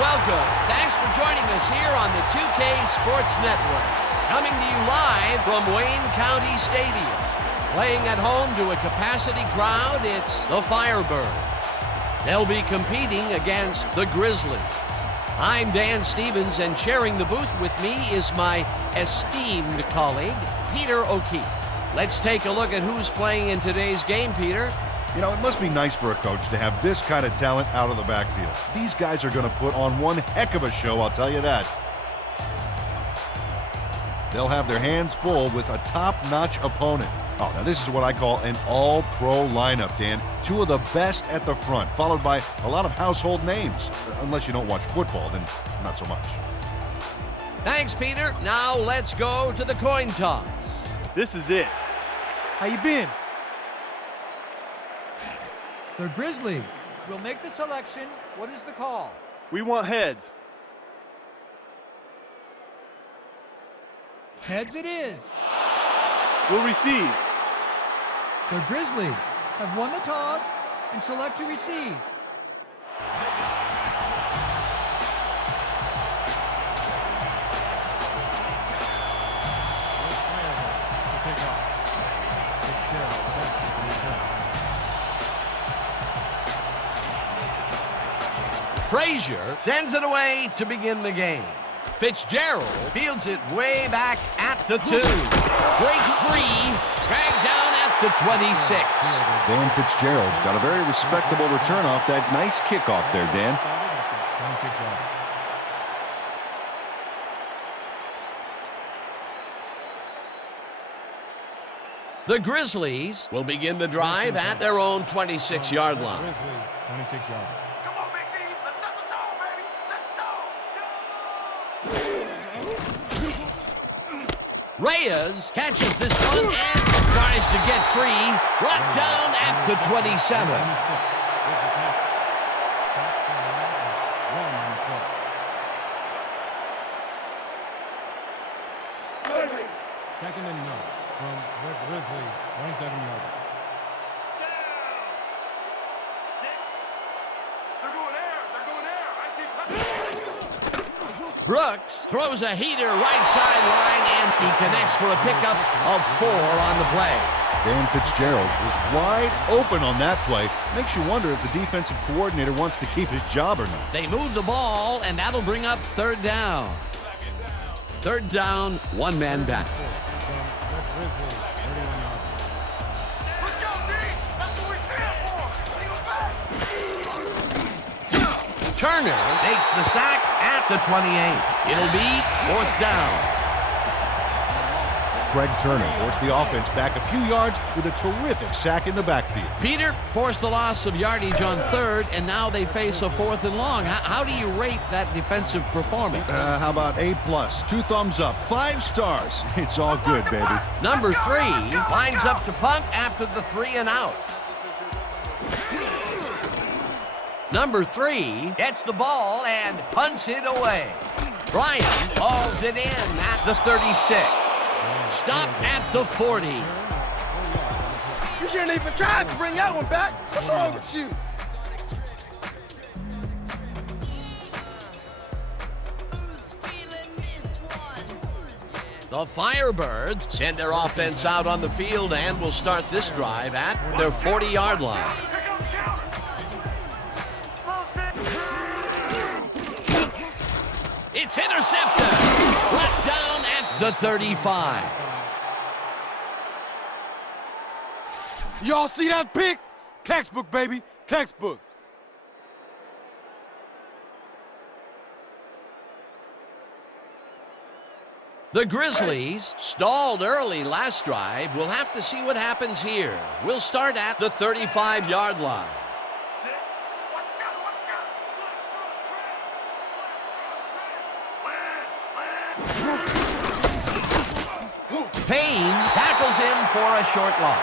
Welcome. Thanks for joining us here on the 2K Sports Network. Coming to you live from Wayne County Stadium. Playing at home to a capacity crowd, it's the Firebirds. They'll be competing against the Grizzlies. I'm Dan Stevens, and sharing the booth with me is my esteemed colleague, Peter O'Keefe. Let's take a look at who's playing in today's game, Peter. You know, it must be nice for a coach to have this kind of talent out of the backfield. These guys are going to put on one heck of a show, I'll tell you that. They'll have their hands full with a top-notch opponent. Oh, now this is what I call an all-pro lineup, Dan. Two of the best at the front, followed by a lot of household names. Unless you don't watch football, then not so much. Thanks, Peter. Now let's go to the coin toss. This is it. How you been? The Grizzlies will make the selection. What is the call? We want heads. Heads it is. We'll receive. The Grizzlies have won the toss and select to receive. Frazier sends it away to begin the game. Fitzgerald fields it way back at the 2. Breaks free, dragged down at the 26. Dan Fitzgerald got a very respectable return off that nice kickoff there, Dan. The Grizzlies will begin the drive at their own 26-yard line. Grizzlies, 26-yard. Reyes catches this one and tries to get free. Brought down at the 27. Second and 9 from the Grizzlies, 27-yard. Brooks throws a heater right sideline, and he connects for a pickup of 4 on the play. Dan Fitzgerald was wide open on that play. Makes you wonder if the defensive coordinator wants to keep his job or not. They move the ball, and that'll bring up third down. Third down, one man back. Turner takes the sack at the 28. It'll be fourth down. Craig Turner forced the offense back a few yards with a terrific sack in the backfield. Peter forced the loss of yardage on third, and now they face a 4th and long. How do you rate that defensive performance? How about A+, 2 thumbs up, 5 stars. It's all good, baby. Number 3 lines up to punt after the 3 and out. Number 3 gets the ball and punts it away. Bryant hauls it in at the 36. Stopped at the 40. You shouldn't even try to bring that one back. What's wrong with you? The Firebirds send their offense out on the field and will start this drive at their 40-yard line. It's intercepted. Brought down at the 35. Y'all see that pick? Textbook, baby. Textbook. The Grizzlies stalled early last drive. We'll have to see what happens here. We'll start at the 35-yard line. Payne tackles him for a short loss.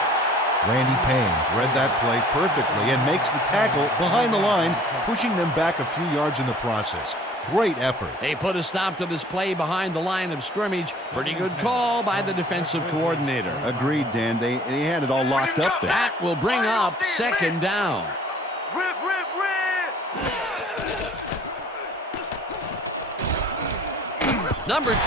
Randy Payne read that play perfectly and makes the tackle behind the line, pushing them back a few yards in the process. Great effort. They put a stop to this play behind the line of scrimmage. Pretty good call by the defensive coordinator. Agreed, Dan. They had it all locked up there. That will bring up second down. Number 26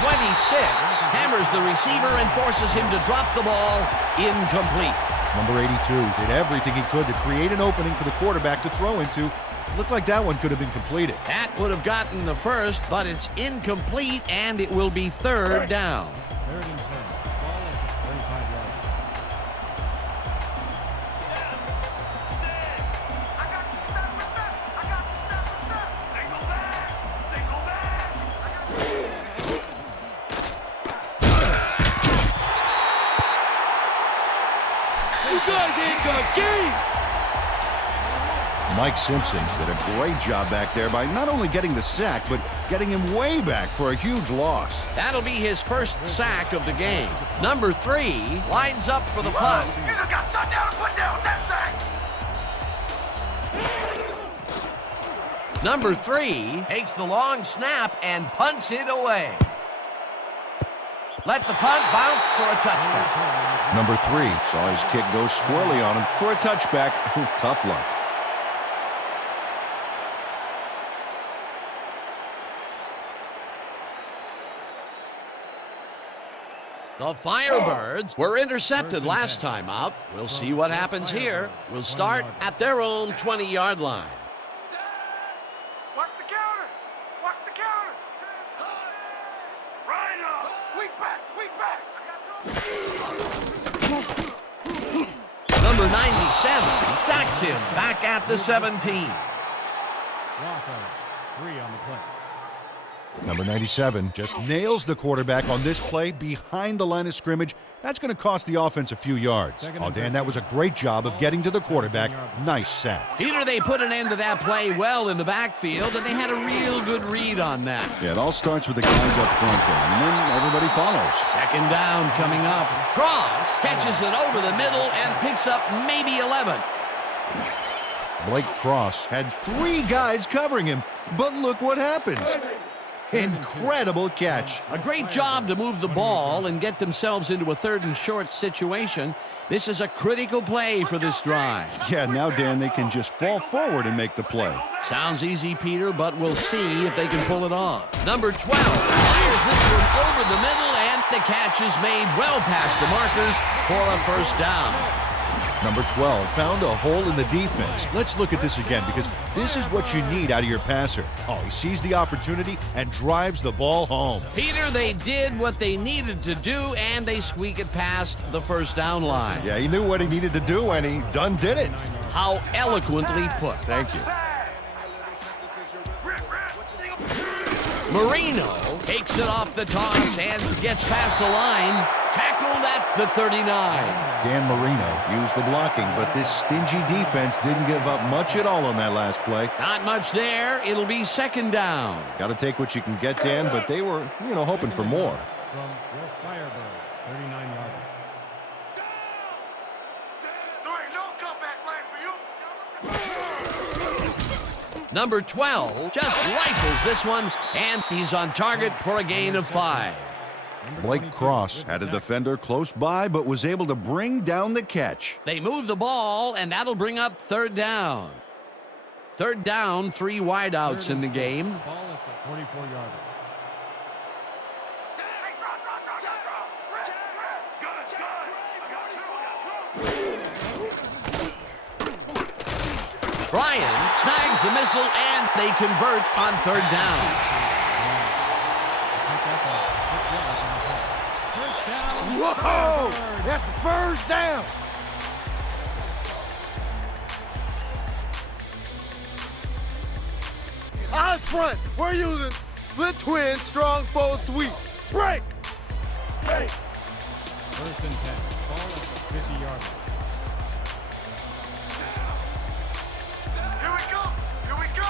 hammers the receiver and forces him to drop the ball incomplete. Number 82 did everything he could to create an opening for the quarterback to throw into. Looked like that one could have been completed. That would have gotten the first, but it's incomplete, and it will be third down. Third and 10. Ball at the 35 yards. You guys ain't got game. Mike Simpson did a great job back there by not only getting the sack, but getting him way back for a huge loss. That'll be his first sack of the game. Number 3 lines up for the punt. You just got shut down and put down with that sack. Number 3 takes the long snap and punts it away. Let the punt bounce for a touchback. Number 3 saw his kick go squarely on him for a touchback. Tough luck. The Firebirds were intercepted last time out. We'll see what happens here. We'll start at their own 20-yard line. Watch the counter. Watch the counter. Right up. Weak back. Weak back. Number 97 sacks him back at the 17. Loss of 3 on the play. Number 97 just nails the quarterback on this play behind the line of scrimmage. That's going to cost the offense a few yards. Oh, Dan, that was a great job of getting to the quarterback. Nice sack. Peter, they put an end to that play well in the backfield, and they had a real good read on that. Yeah, it all starts with the guys up front there, and then everybody follows. Second down coming up. Cross catches it over the middle and picks up maybe 11. Blake Cross had 3 guys covering him, but look what happens. Incredible catch. A great job to move the ball and get themselves into a third and short situation. This is a critical play for this drive. Yeah, now, Dan, they can just fall forward and make the play. Sounds easy, Peter, but we'll see if they can pull it off. Number 12 fires this one over the middle, and the catch is made well past the markers for a first down. Number 12 found a hole in the defense. Let's look at this again, because this is what you need out of your passer. Oh, he sees the opportunity and drives the ball home. Peter, they did what they needed to do, and they squeak it past the first down line. Yeah, he knew what he needed to do, and he done did it. How eloquently put. Thank you. Marino takes it off the toss and gets past the line. Tackled at the 39. Dan Marino used the blocking, but this stingy defense didn't give up much at all on that last play. Not much there. It'll be second down. Got to take what you can get, Dan, but they were, hoping for more. From your Firebirds, 39 yards. There ain't no comeback line for you. Number 12 just rifles this one, and he's on target for a gain of 5. Blake Cross had a defender close by, but was able to bring down the catch. They move the ball, and that'll bring up third down. Third down, 3 wideouts in the game. Ball at the 44-yard line. Bryan snags the missile, and they convert on third down. Whoa! That's a first down. Eyes front. We're using split twin strong fold sweep. Break. Hey. First and 10. Ball at the 50-yard line. Here we go. Here we go.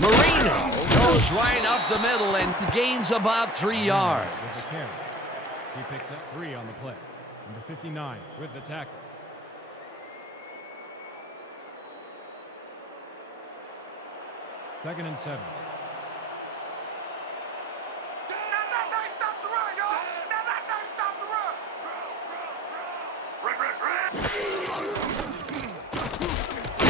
Marino goes right up the middle and gains about 3 yards. With the carry. He picks up 3 on the play. Number 59 with the tackle. 2nd and 7.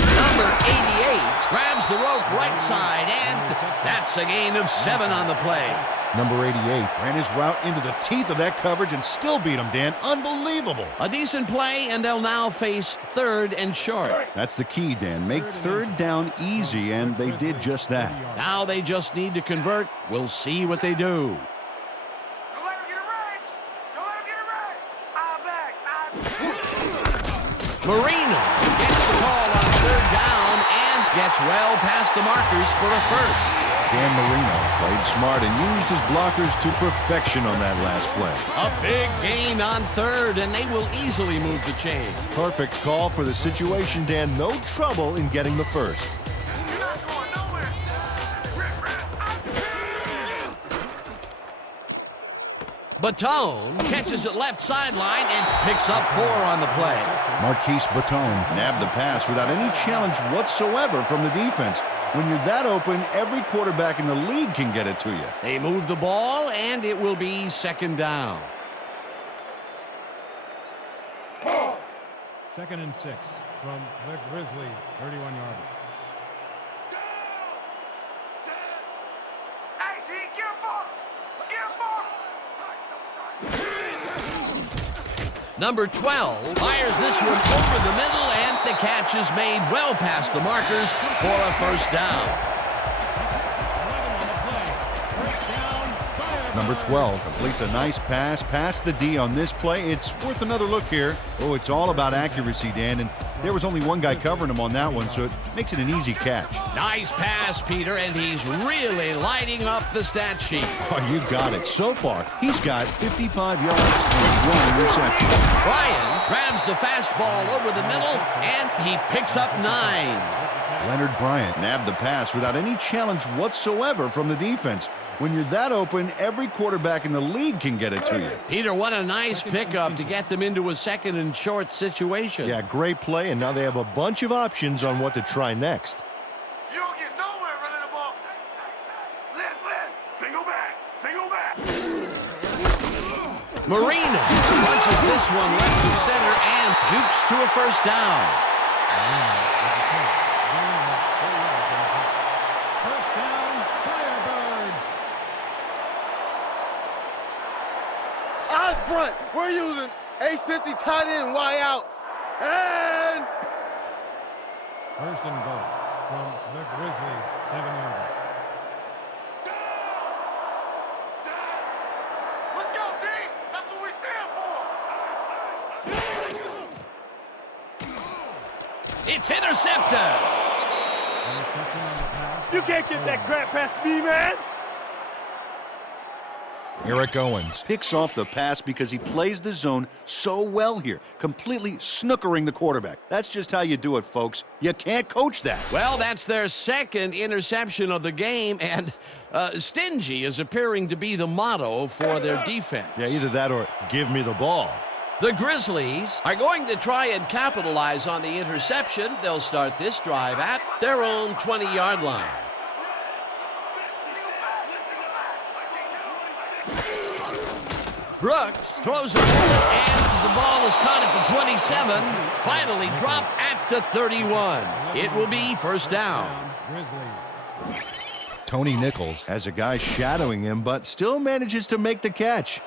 Number 88 grabs the rope right side, and that's a gain of 7 on the play. Number 88 ran his route into the teeth of that coverage and still beat him, Dan. Unbelievable. A decent play, and they'll now face 3rd and short. That's the key, Dan. Make 3rd down easy, and they did just that. Now they just need to convert. We'll see what they do. Marino gets the call on 3rd down and gets well past the markers for a first. Dan Marino played smart and used his blockers to perfection on that last play. A big gain on 3rd, and they will easily move the chain. Perfect call for the situation, Dan. No trouble in getting the first. Baton catches it left sideline and picks up 4 on the play. Marquise Baton nabbed the pass without any challenge whatsoever from the defense. When you're that open, every quarterback in the league can get it to you. They move the ball, and it will be 2nd down. 2nd and 6 from the Grizzlies, 31-yarder. Number 12 fires this one over the middle, and the catch is made well past the markers for a first down. Number 12 completes a nice pass past the D on this play. It's worth another look here. Oh, it's all about accuracy, Dan, and there was only one guy covering him on that one, so it makes it an easy catch. Nice pass, Peter, and he's really lighting up the stat sheet. Oh, you got it. So far, he's got 55 yards and 1 reception. Ryan grabs the fastball over the middle, and he picks up 9. Leonard Bryant nabbed the pass without any challenge whatsoever from the defense. When you're that open, every quarterback in the league can get it to you. Peter, what a nice pickup to get them into a 2nd and short situation. Yeah, great play, and now they have a bunch of options on what to try next. You don't get nowhere running the ball. Single back. Single back. Marino punches this one left to center and jukes to a first down. First down, Firebirds. Out front, we're using ace 50 tight end Y outs. And 1st and goal from the Grizzlies, 7-yarder. let's go, team. That's what we stand for. It's intercepted. Interception on the pass. You can't get that crap past me, man. Eric Owens Picks off the pass because he plays the zone so well here, completely snookering the quarterback. That's just how you do it, folks. You can't coach that. Well, that's their 2nd interception of the game, and stingy is appearing to be the motto for their defense. Yeah, either that or give me the ball. The Grizzlies are going to try and capitalize on the interception. They'll start this drive at their own 20-yard line. Brooks throws it forward, and the ball is caught at the 27, finally dropped at the 31. It will be first down. Grizzlies. Tony Nichols Has a guy shadowing him, but still manages to make the catch.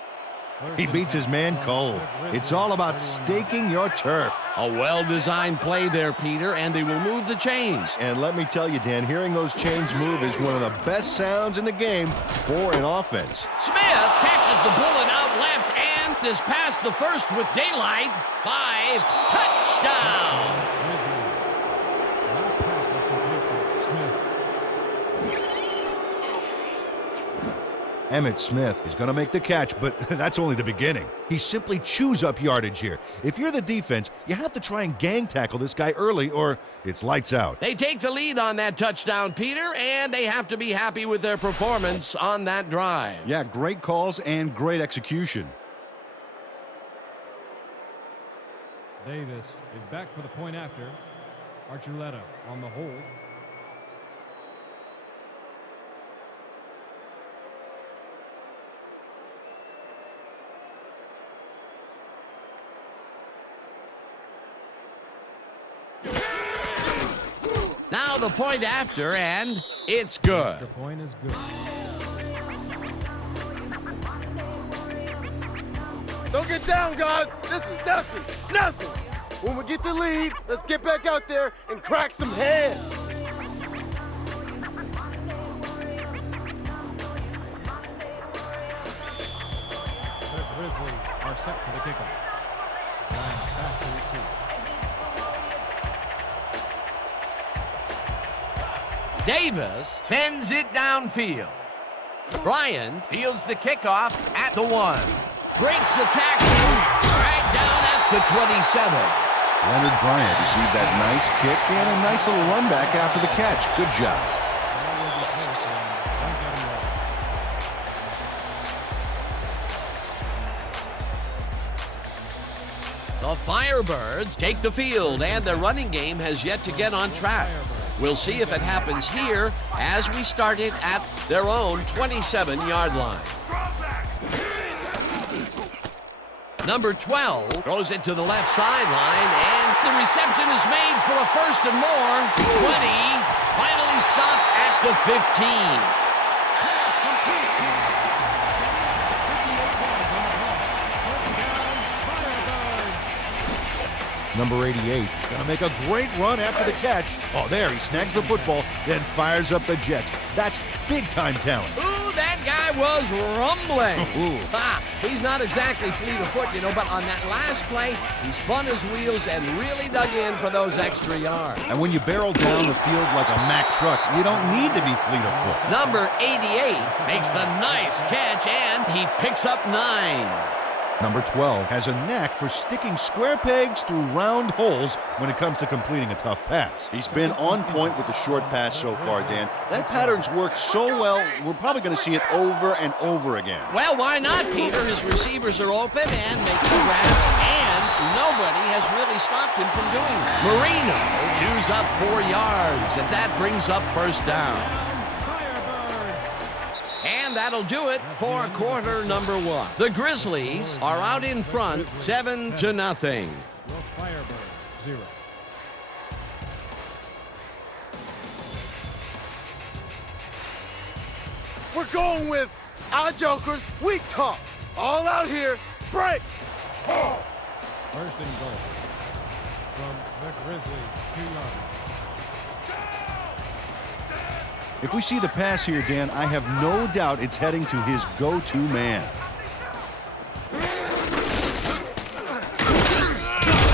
He beats his man cold. It's all about staking your turf. A well-designed play there, Peter, and they will move the chains. And let me tell you, Dan, hearing those chains move is one of the best sounds in the game for an offense. Smith catches the bullet out left and is past the first with daylight. 5, touchdown! Last pass was complete to Smith. Emmitt Smith is going to make the catch, but that's only the beginning. He simply chews up yardage here. If you're the defense, you have to try and gang tackle this guy early or it's lights out. They take the lead on that touchdown, Peter, and they have to be happy with their performance on that drive. Yeah, great calls and great execution. Davis is back for the point after. Archuleta on the hold. Now the point after, and it's good. The point is good. Don't get down, guys. This is nothing. Nothing. When we get the lead, let's get back out there and crack some heads. The Grizzlies are set for the kickoff. Bryant back to receive. Davis sends it downfield. Bryant fields the kickoff at the 1. Breaks the tackle, dragged down at the 27. Leonard Bryant received that nice kick and a nice little run back after the catch. Good job. Ball will be placed on right down the line. The Firebirds take the field, and their running game has yet to get on track. We'll see if it happens here as we start it at their own 27-yard line. Number 12 goes into the left sideline, and the reception is made for a first and more. 20, finally stopped at the 15. Number 88, gonna make a great run after the catch. Oh, there, he snags the football, then fires up the Jets. That's big-time talent. Ooh, that guy was rumbling. Ooh. He's not exactly fleet of foot, but on that last play, he spun his wheels and really dug in for those extra yards. And when you barrel down the field like a Mack truck, you don't need to be fleet of foot. Number 88 makes the nice catch, and he picks up 9. Number 12 has a knack for sticking square pegs through round holes when it comes to completing a tough pass. He's been on point with the short pass so far, Dan. That pattern's worked so well, we're probably going to see it over and over again. Well, why not, Peter? His receivers are open and making grabs, and nobody has really stopped him from doing that. Marino chews up 4 yards, and that brings up first down. And that'll do it for quarter number 1. The Grizzlies are out in front, 7-0. Your Firebirds, 0. We're going with our jokers, weak talk. All out here, break. First and goal from the Grizzlies, 2 yards. If we see the pass here, Dan, I have no doubt it's heading to his go-to man.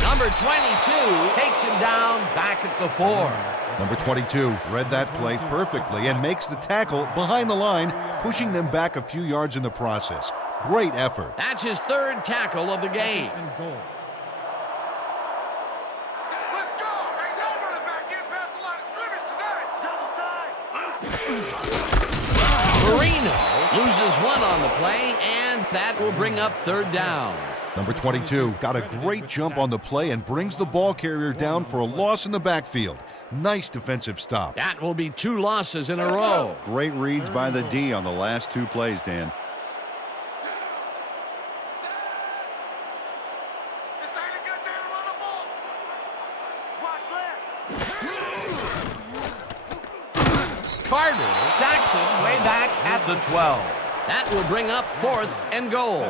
Number 22 takes him down back at the 4. Number 22 read that play perfectly and makes the tackle behind the line, pushing them back a few yards in the process. Great effort. That's his 3rd tackle of the game. And goal. Marino loses 1 on the play, and that will bring up 3rd down. Number 22 got a great jump on the play and brings the ball carrier down for a loss in the backfield. Nice defensive stop. That will be 2 losses in a row. Great reads by the D on the last 2 plays, Dan. Carter sacks him way back at the 12. That will bring up 4th and goal.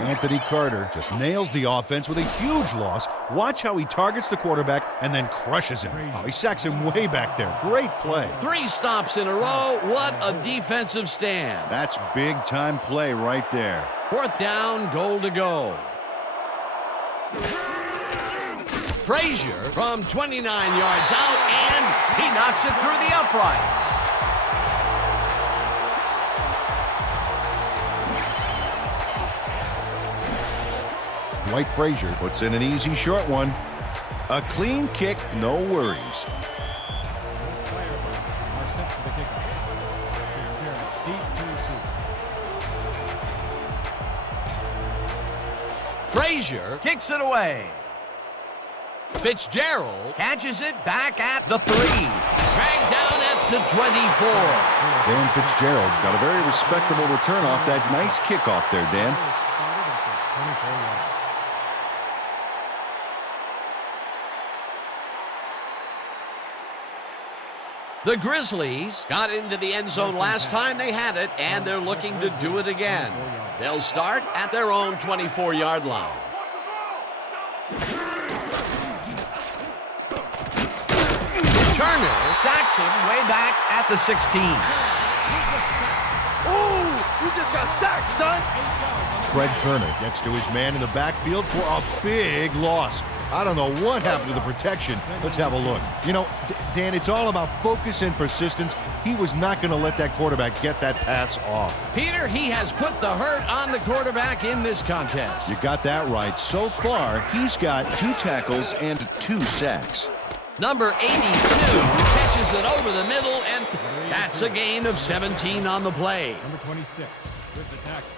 Anthony Carter just nails the offense with a huge loss. Watch how he targets the quarterback and then crushes him. Oh, he sacks him way back there. Great play. 3 stops in a row. What a defensive stand. That's big-time play right there. 4th down, goal to go. Frazier from 29 yards out, and he knocks it through the uprights. Dwight Frazier Puts in an easy short one. A clean kick, no worries. Firebirds are set for the kickoff. Fitzgerald deep to receive. Frazier kicks it away. Fitzgerald catches it back at the 3. Dragged down at the 24. Dan Fitzgerald got a very respectable return off that nice kickoff there, Dan. Started at the 24 yards. The Grizzlies got into the end zone last time they had it, and they're looking to do it again. They'll start at their own 24-yard line. Turner sacks him way back at the 16. Ooh, you just got sacked, son. Fred Turner gets to his man in the backfield for a big loss. I don't know what happened to the protection. Let's have a look. You know, Dan, it's all about focus and persistence. He was not going to let that quarterback get that pass off. Peter, he has put the hurt on the quarterback in this contest. You got that right. So far, he's got 2 tackles and 2 sacks. Number 82 catches it over the middle, and that's a gain of 17 on the play. Number 26 with the tackle.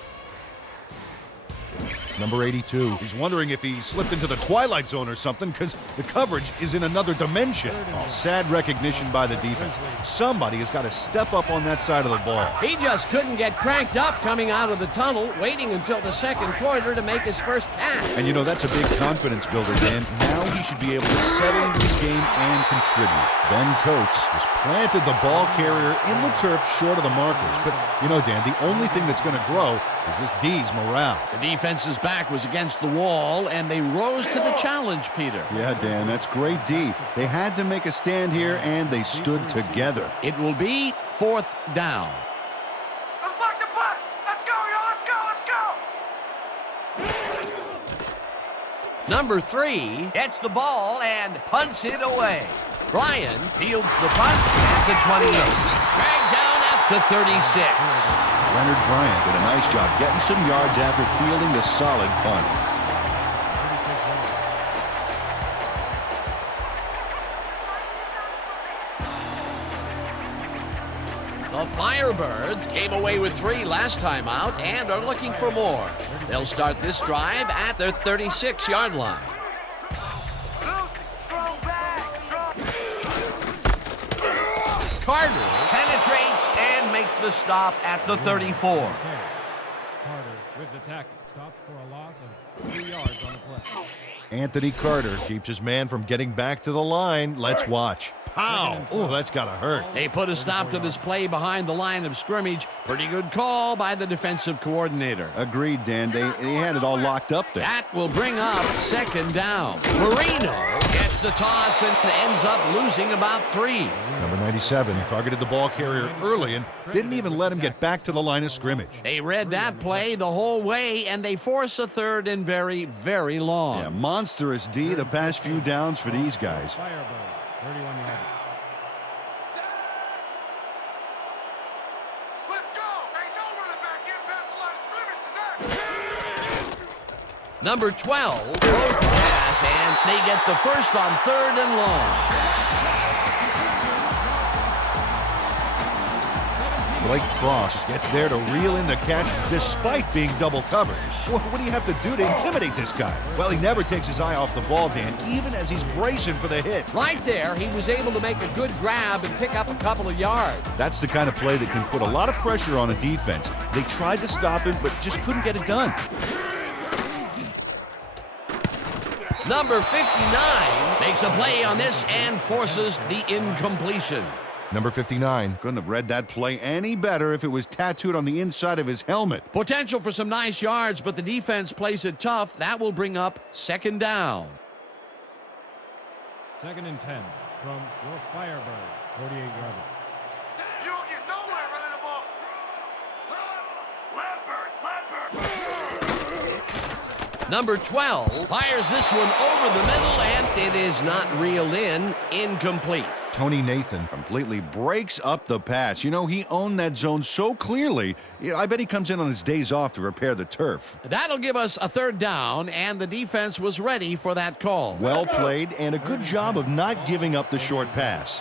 Number 82. He's wondering if he slipped into the Twilight Zone or something because the coverage is in another dimension. Oh, sad recognition by the defense. Somebody has got to step up on that side of the ball. He just couldn't get cranked up coming out of the tunnel, waiting until the second quarter to make his first pass. And you know, that's a big confidence builder, Dan. Now he should be able to settle into his game and contribute. Ben Coates has planted the ball carrier in the turf short of the markers. But, you know, Dan, the only thing that's going to grow is this D's morale. The defense's back was against the wall, and they rose to the challenge, Peter. Yeah, Dan, that's great D. They had to make a stand here, and they stood together. It will be 4th down. Let's block the punt. Let's go, y'all. Let's go. Number 3 gets the ball and punts it away. Bryan fields the punt at the 28. Dragged down at the 36. Leonard Bryant did a nice job getting some yards after fielding the solid punt. The Firebirds came away with 3 last time out and are looking for more. They'll start this drive at their 36-yard line. Carter penetrates and makes the stop at the 34. Carter with the tackle. Stopped for a loss of 3 yards on the play. Anthony Carter keeps his man from getting back to the line. Let's watch. Pow! Oh, that's got to hurt. They put a stop to this play behind the line of scrimmage. Pretty good call by the defensive coordinator. Agreed, Dan. They had it all locked up there. That will bring up 2nd down. Marino gets the toss and ends up losing about 3. Number 97 targeted the ball carrier early and didn't even let him get back to the line of scrimmage. They read that play the whole way, and they force a 3rd and very, very long. Yeah, monstrous D the past few downs for these guys. Firebirds, 31 yards. Let's go. Ain't no running back getting past the line of scrimmage today. Number 12 throws the pass, and they get the first on 3rd and long. Blake Cross gets there to reel in the catch despite being double covered. What do you have to do to intimidate this guy? Well, he never takes his eye off the ball, Dan, even as he's bracing for the hit. Right there, he was able to make a good grab and pick up a couple of yards. That's the kind of play that can put a lot of pressure on a defense. They tried to stop him, but just couldn't get it done. Number 59 makes a play on this and forces the incompletion. Number 59. Couldn't have read that play any better if it was tattooed on the inside of his helmet. Potential for some nice yards, but the defense plays it tough. That will bring up 2nd down. 2nd and 10 from your Firebirds, 48-yarder. You don't get nowhere running the ball. Flatbird. Number 12 fires this one over the middle, and it is not reeled in. Incomplete. Tony Nathan Completely breaks up the pass. You know, he owned that zone so clearly. I bet he comes in on his days off to repair the turf. That'll give us a 3rd down, and the defense was ready for that call. Well played, and a good job of not giving up the short pass.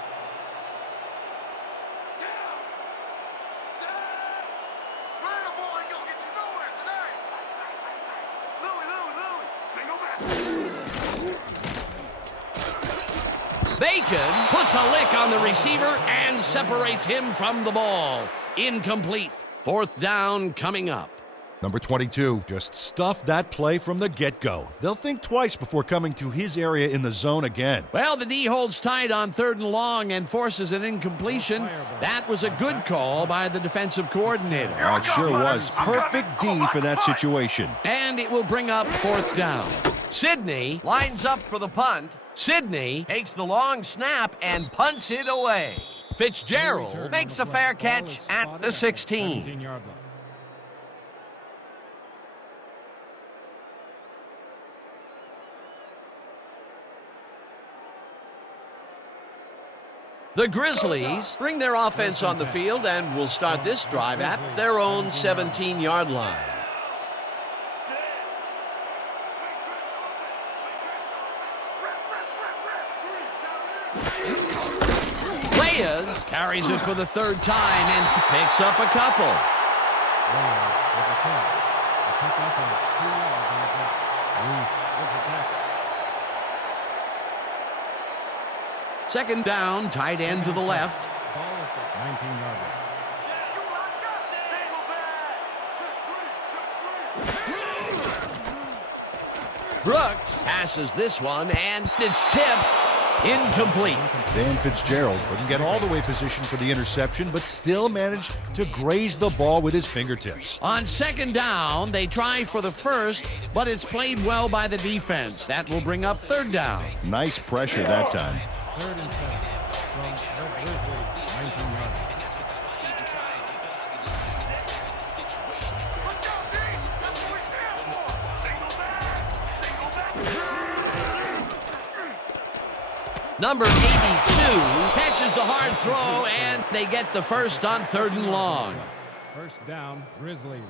Running the ball ain't gonna get you nowhere today. Louie, single back. Bacon puts a lick on the receiver and separates him from the ball. Incomplete. 4th down coming up. Number 22 just stuffed that play from the get-go. They'll think twice before coming to his area in the zone again. Well, the D holds tight on 3rd and long and forces an incompletion. That was a good call by the defensive coordinator. Oh, it sure was. Perfect D for that situation. And it will bring up 4th down. Sidney lines up for the punt. Sidney takes the long snap and punts it away. Fitzgerald makes a fair catch at the 16. 17-yard line. The Grizzlies bring their offense on the field and will start this drive at their own 17-yard line. Reyes carries it for the 3rd time and picks up a couple. Second down, tight end to the left. 19-yard line. Brooks passes this one, and it's tipped. Incomplete. Dan Fitzgerald couldn't get all the way positioned for the interception, but still managed to graze the ball with his fingertips. On 2nd down, they try for the 1st, but it's played well by the defense. That will bring up 3rd down. Nice pressure that time. 3rd and 7 from the Grizzlies, 19-yard line. Number 82 catches the hard throw, and they get the 1st on 3rd and long. 1st down, Grizzlies.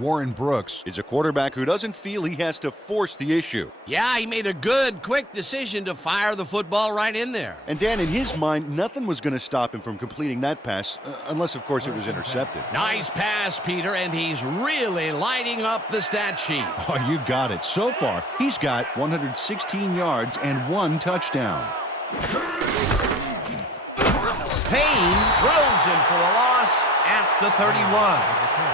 Warren Brooks Is a quarterback who doesn't feel he has to force the issue. Yeah, he made a good, quick decision to fire the football right in there. And Dan, in his mind, nothing was going to stop him from completing that pass, unless, of course, it was intercepted. Nice pass, Peter, and he's really lighting up the stat sheet. Oh, you got it. So far, he's got 116 yards and 1 touchdown. Payne drills him for a loss at the 31.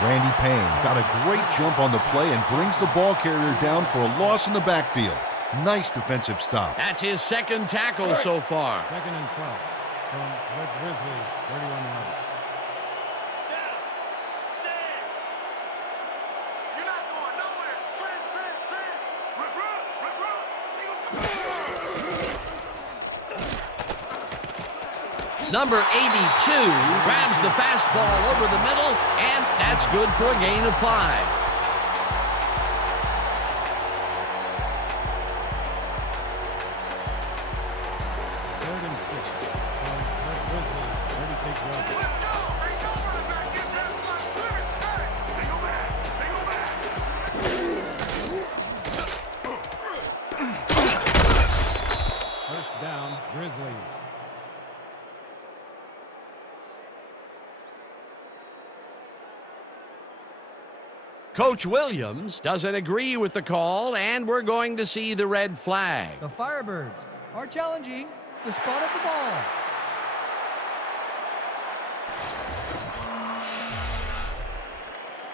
Randy Payne got a great jump on the play and brings the ball carrier down for a loss in the backfield. Nice defensive stop. That's his 2nd tackle so far. 2nd and 12 from the Grizzlies, 31-yard line. You're not going nowhere. Trent. Number 82 grabs the fastball over the middle, and that's good for a gain of 5. Third and 6 from the Grizzlies, 36-yard line. Let's go. Ain't no running back getting past the line of scrimmage today. They go back. First down, Grizzlies. Coach Williams doesn't agree with the call, and we're going to see the red flag. The Firebirds are challenging the spot of the ball.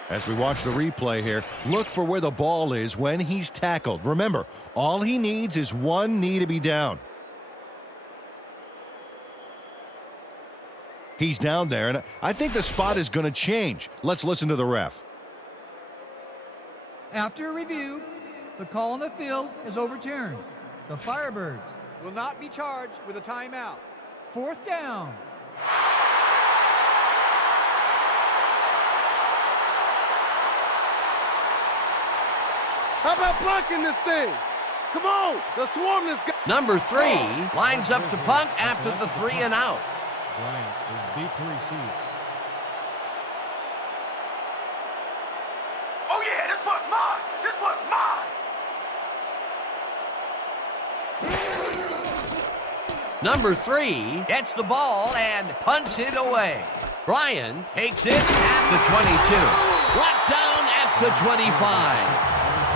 As we watch the replay here, look for where the ball is when he's tackled. Remember, all he needs is 1 knee to be down. He's down there, and I think the spot is going to change. Let's listen to the ref. After a review, the call on the field is overturned. The Firebirds will not be charged with a timeout. 4th down. How about blocking this thing? Come on, let's swarm this guy. Number 3 lines up to punt after the 3 and out. Bryant is deep to receive. Oh yeah, this one's mine. This one's mine. Number 3 gets the ball and punts it away. Bryant takes it at the 22. Brought down at the 25.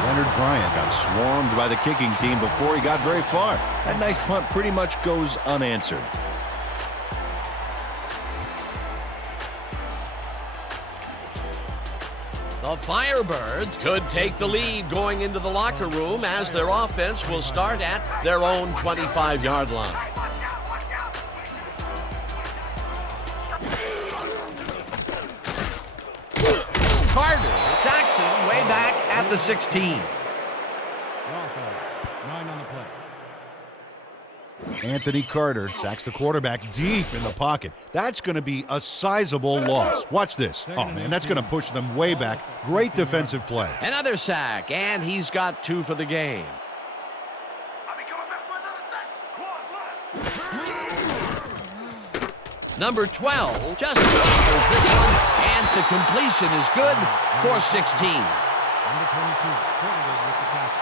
Leonard Bryant got swarmed by the kicking team before he got very far. That nice punt pretty much goes unanswered. The Firebirds could take the lead going into the locker room as their offense will start at their own 25-yard line. Carter sacks him way back at the 16. Offside. 9 on the play. Anthony Carter sacks the quarterback deep in the pocket. That's going to be a sizable loss. Watch this. Oh, man, that's going to push them way back. Great defensive play. Another sack, and he's got 2 for the game. I'll be coming back for another sack. Number 12 just tackles this one, and the completion is good for 16. Number 22, credited with the tackle.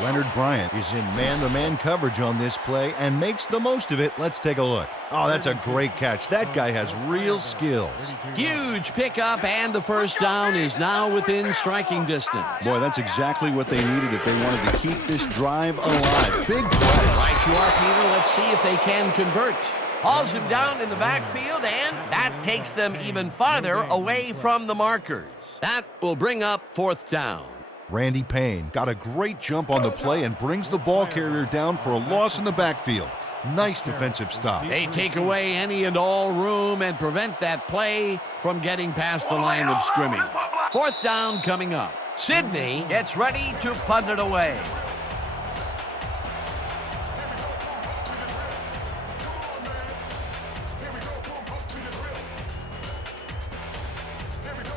Leonard Bryant is in man-to-man coverage on this play and makes the most of it. Let's take a look. Oh, that's a great catch. That guy has real skills. Huge pickup, and the first down is now within striking distance. Boy, that's exactly what they needed if they wanted to keep this drive alive. Big play. Right you are, Peter. Let's see if they can convert. Hauls him down in the backfield, and that takes them even farther away from the markers. That will bring up 4th down. Randy Payne got a great jump on the play and brings the ball carrier down for a loss in the backfield. Nice defensive stop. They take away any and all room and prevent that play from getting past the line of scrimmage. 4th down coming up. Sidney gets ready to punt it away.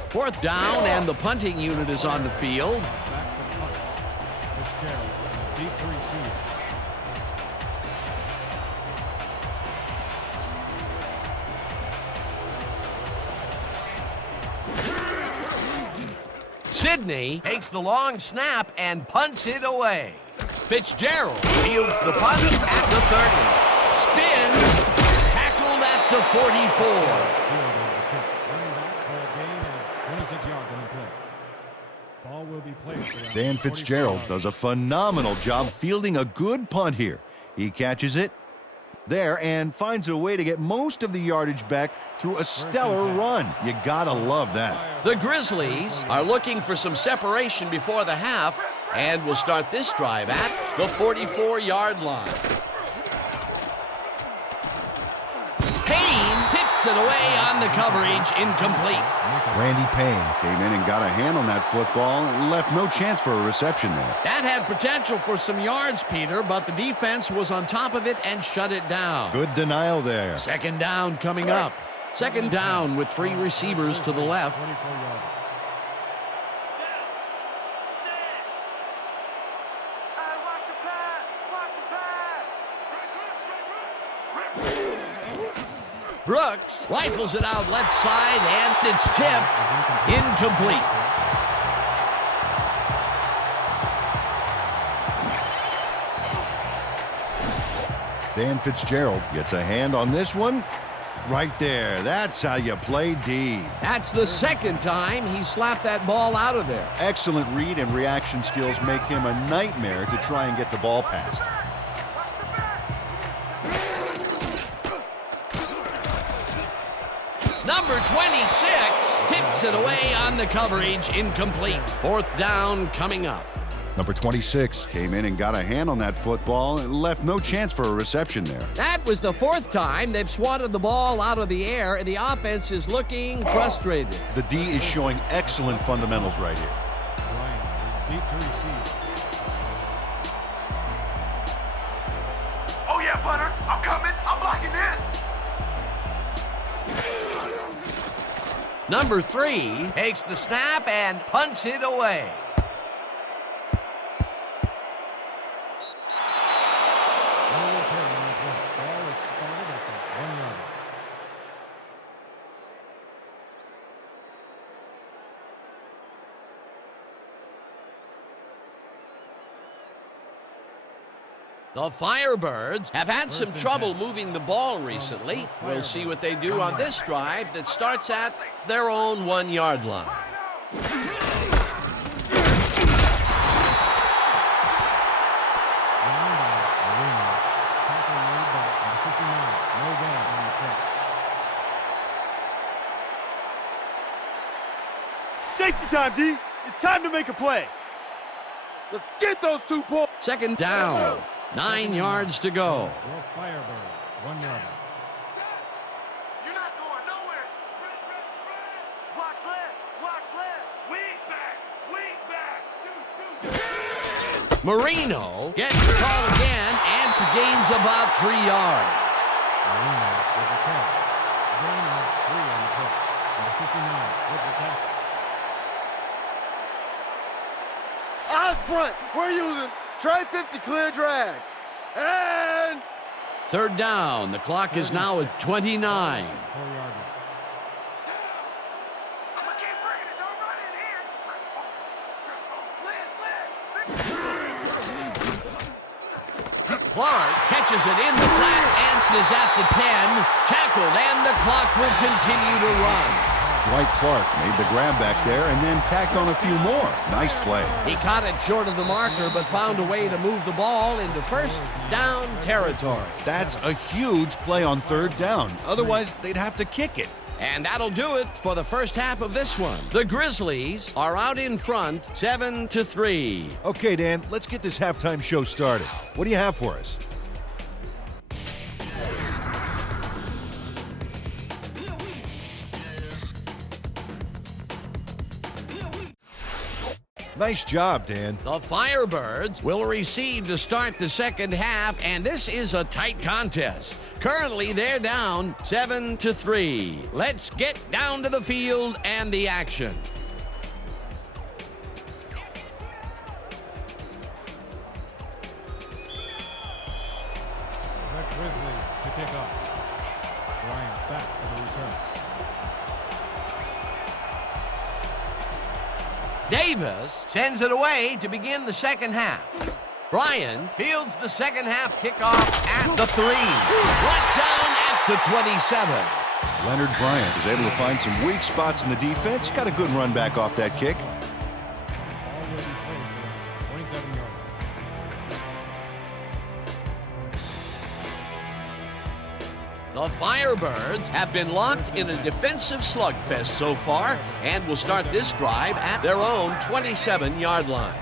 Fourth down, and the punting unit is on the field. Back to punt. Fitzgerald, deep to receive. Sidney takes the long snap and punts it away. Fitzgerald fields the punt at the 30. Spins, tackled at the 44. Dan Fitzgerald does a phenomenal job fielding a good punt here. He catches it there and finds a way to get most of the yardage back through a stellar run. You gotta love that. The Grizzlies are looking for some separation before the half and will start this drive at the 44-yard line. Payne tips it away on the coverage, incomplete. Randy Payne Came in and got a hand on that football and left no chance for a reception there. That had potential for some yards, Peter, but the defense was on top of it and shut it down. good denial there. 2nd down coming up. 2nd down with 3 receivers to the left. 24-yard. Hey, watch the pass! Watch the pass! Brooks rifles it out left side, and it's tipped. Incomplete. Dan Fitzgerald gets a hand on this one. Right there. That's how you play D. That's the 2nd time he slapped that ball out of there. Excellent read and reaction skills make him a nightmare to try and get the ball past. Number 26 tips it away on the coverage, incomplete. 4th down coming up. Number 26 Came in and got a hand on that football and left no chance for a reception there. That was the 4th time they've swatted the ball out of the air, and the offense is looking frustrated. The D is showing excellent fundamentals right here. Bryant is deep to receive. Oh yeah, Butter! I'm coming! I'm blocking this! Number 3 takes the snap and punts it away. No return on the play. Ball is spotted at the 1-yard. The Firebirds have had some trouble moving the ball recently. We'll see what they do on this drive that starts at their own 1-yard line. Safety time, D. It's time to make a play. Let's get those 2 points. Second down. 9 yards to go. Your Firebirds, 1 yard. You're not going nowhere. Watch left. Watch left. Weak back. Weak back. Marino gets the call again and gains about 3 yards. Marino with the catch. Gain of 3 on the play. Number 59 with the tackle. Eyes front. We're using try-50 clear drags. And Third down. The clock is now at 29. 4-yard line. I'm gonna keep bringing it. Don't run in here. Clark catches it in the flat and is at the 10. Tackled, and the clock will continue to run. Dwight Clark made the grab back there and then tacked on a few more. Nice play. He caught it short of the marker, but found a way to move the ball into first down territory. That's a huge play on third down. Otherwise, they'd have to kick it. And that'll do it for the first half of this one. The Grizzlies are out in front, 7-3. Okay, Dan, let's get this halftime show started. What do you have for us? Nice job, Dan. The Firebirds will receive to start the second half, and this is a tight contest. Currently, they're down 7-3. Let's get down to the field and the action. The Grizzlies to kick off. Bryant back for the return. Davis sends it away to begin the second half. Bryant fields the second half kickoff at the 3. Brought down at the 27. Leonard Bryant was able to find some weak spots in the defense. Got a good run back off that kick. Already placed around 27 yards. The Firebirds have been locked in a defensive slugfest so far and will start this drive at their own 27-yard line.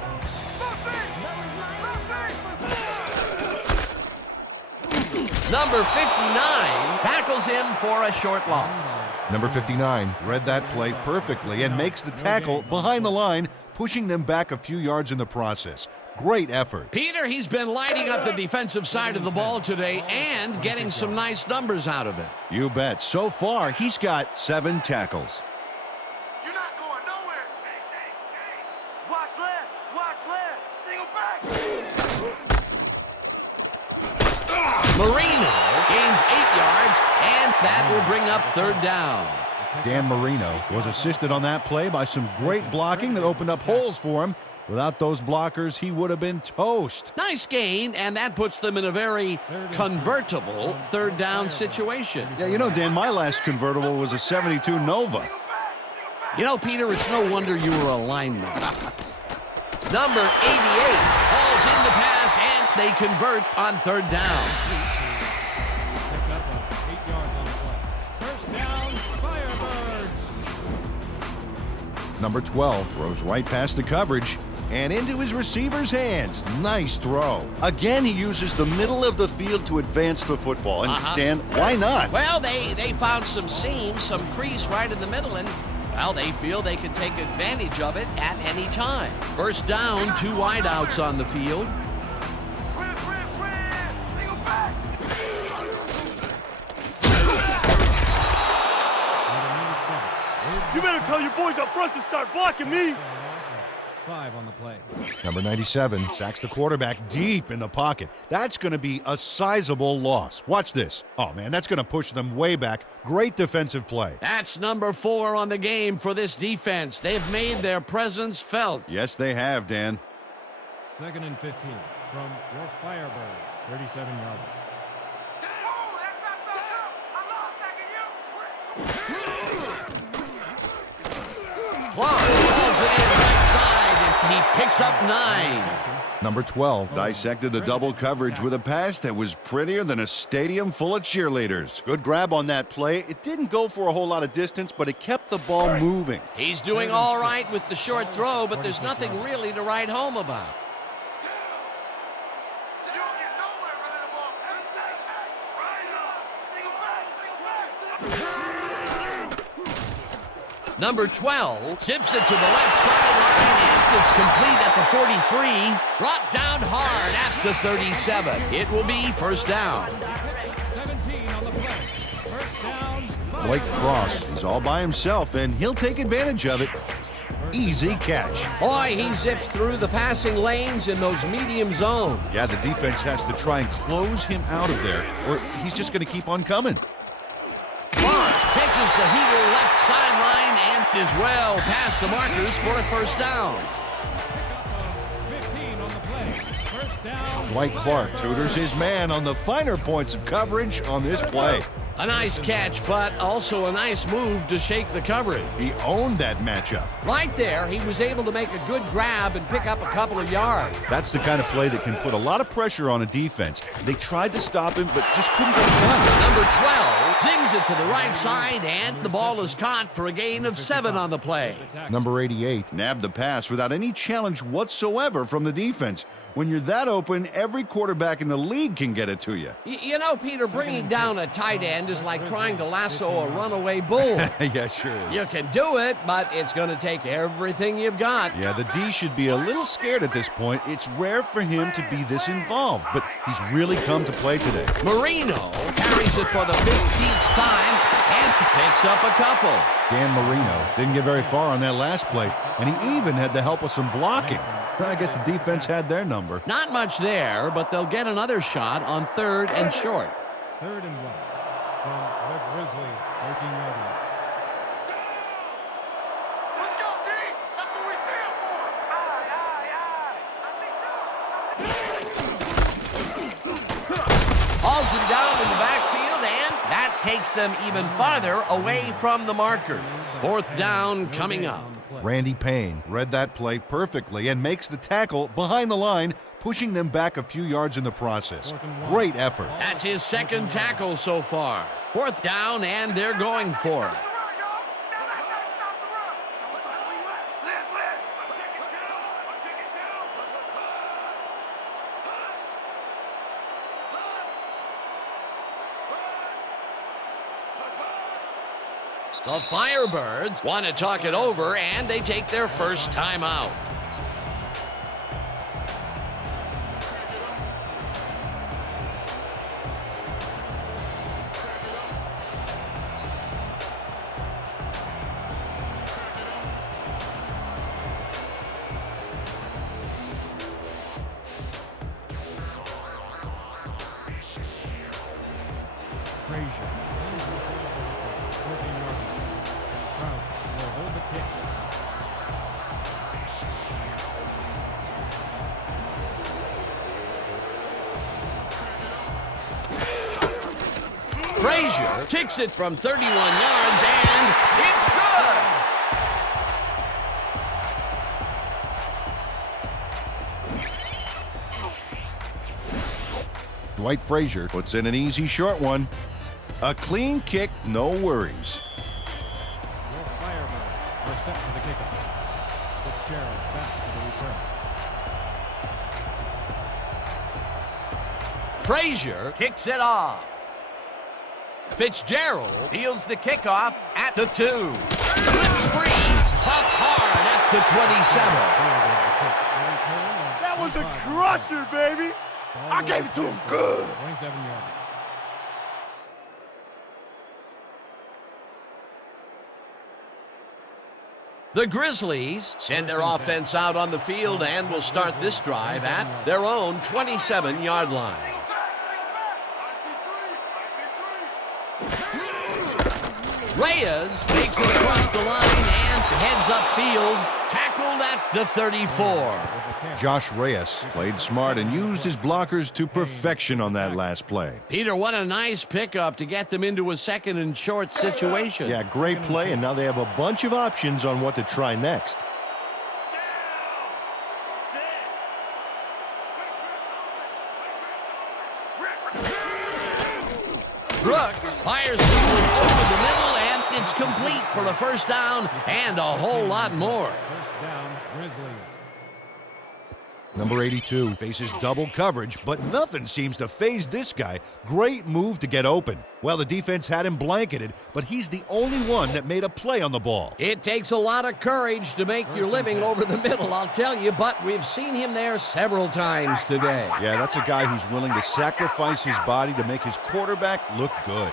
Number 59 tackles him for a short loss. Number 59 read that play perfectly and makes the tackle behind the line, pushing them back a few yards in the process. Great effort. Peter, he's been lighting up the defensive side of the ball today and getting some nice numbers out of it. You bet. So far, he's got 7 tackles. You're not going nowhere. Watch left. Watch left. Single back. Marino gains 8 yards, and that will bring up third down. Dan Marino was assisted on that play by some great blocking that opened up holes for him. Without those blockers, he would have been toast. Nice gain, and that puts them in a very convertible third down situation. Yeah, you know, Dan, my last convertible was a 72 Nova. You know, Peter, it's no wonder you were a lineman. Number 88 falls in the pass, and they convert on third down. Picked up 8 yards on the play. First down, Firebirds. Number 12 Throws right past the coverage and into his receiver's hands. Nice throw. Again, he uses the middle of the field to advance the football. And, Dan, why not? Well, they found some seams, some crease right in the middle, and, well, they feel they can take advantage of it at any time. First down, 2 wideouts on the field. Single back. you better tell your boys up front to start blocking me. 5 on the play. Number 97 sacks the quarterback deep in the pocket. That's going to be a sizable loss. Watch this. Oh, man, that's going to push them way back. Great defensive play. That's number 4 on the game for this defense. They've made their presence felt. Yes, they have, Dan. 2nd and 15 from your Firebirds, 37 yards. Oh, that's not back up. I'm not sacking you. Clark calls it in right side, and he picks up 9. Number 12. Dissected the double coverage with a pass that was prettier than a stadium full of cheerleaders. Good grab on that play. It didn't go for a whole lot of distance, but it kept the ball moving. He's doing all right with the short throw, but there's nothing really to write home about. You don't get nowhere running the ball. Number 12 zips it to the left sideline, and it's complete at the 43. Brought down hard at the 37. It will be first down. 17 on the play. First down. Blake Cross. He's all by himself, and he'll take advantage of it. Easy catch. Boy, he zips through the passing lanes in those medium zones. Yeah, the defense has to try and close him out of there, or he's just going to keep on coming. Clark catches the heater left sideline and is well past the markers for a first down. 15 on the play. First down. Dwight Clark Tutors his man on the finer points of coverage on this play. A nice catch, but also a nice move to shake the coverage. He owned that matchup. Right there, he was able to make a good grab and pick up a couple of yards. That's the kind of play that can put a lot of pressure on a defense. They tried to stop him, but just couldn't get it done. Number 12 zings it to the right side, and the ball is caught for a gain of 7 on the play. Number 88. Nabbed the pass without any challenge whatsoever from the defense. When you're that open, every quarterback in the league can get it to you. You know, Peter, bringing down a tight end is like trying to lasso a runaway bull. Yeah, sure is. You can do it, but it's going to take everything you've got. Yeah, the D should be a little scared at this point. It's rare for him to be this involved, but he's really come to play today. Marino carries it for the 15th time and picks up a couple. Dan Marino didn't get very far on that last play, and he even had the help of some blocking. I guess the defense had their number. Not much there, but they'll get another shot on 3rd and short. 3rd and 1 from the Grizzlies. 13-yard line. Let's go, D. That's what we stand for. Hauls him down in the backfield, and that takes them even farther away from the markers. 4th down coming up. Randy Payne read that play perfectly and makes the tackle behind the line, pushing them back a few yards in the process. Great effort. That's his 2nd tackle so far. 4th down, and they're going for it. The Firebirds want to talk it over, and they take their first time out. Frazier. 14-yard line. Crouch will hold the kick. Frazier kicks it from 31 yards, and it's good! Dwight Frazier Puts in an easy short one. A clean kick, no worries. Your Firebirds are set for the kickoff. Fitzgerald back to the return. Frazier kicks it off. Fitzgerald fields the kickoff at the 2. Slips free, popped hard at the 27. That was a crusher, baby. I gave it to him good. 27 yards. The Grizzlies send their offense out on the field and will start this drive at their own 27-yard line. Reyes takes it across the line and heads upfield, tackled at the 34. Josh Reyes Played smart and used his blockers to perfection on that last play. Peter, what a nice pickup to get them into a 2nd and short situation. Yeah, great play, and now they have a bunch of options on what to try next. Brooks fires this one over the middle, and it's complete for a first down and a whole lot more. First down, Grizzlies. Number 82 faces double coverage, but nothing seems to faze this guy. Great move to get open. Well, the defense had him blanketed, but he's the only one that made a play on the ball. It takes a lot of courage to make your living over the middle, I'll tell you, but we've seen him there several times today. Yeah, that's a guy who's willing to sacrifice his body to make his quarterback look good.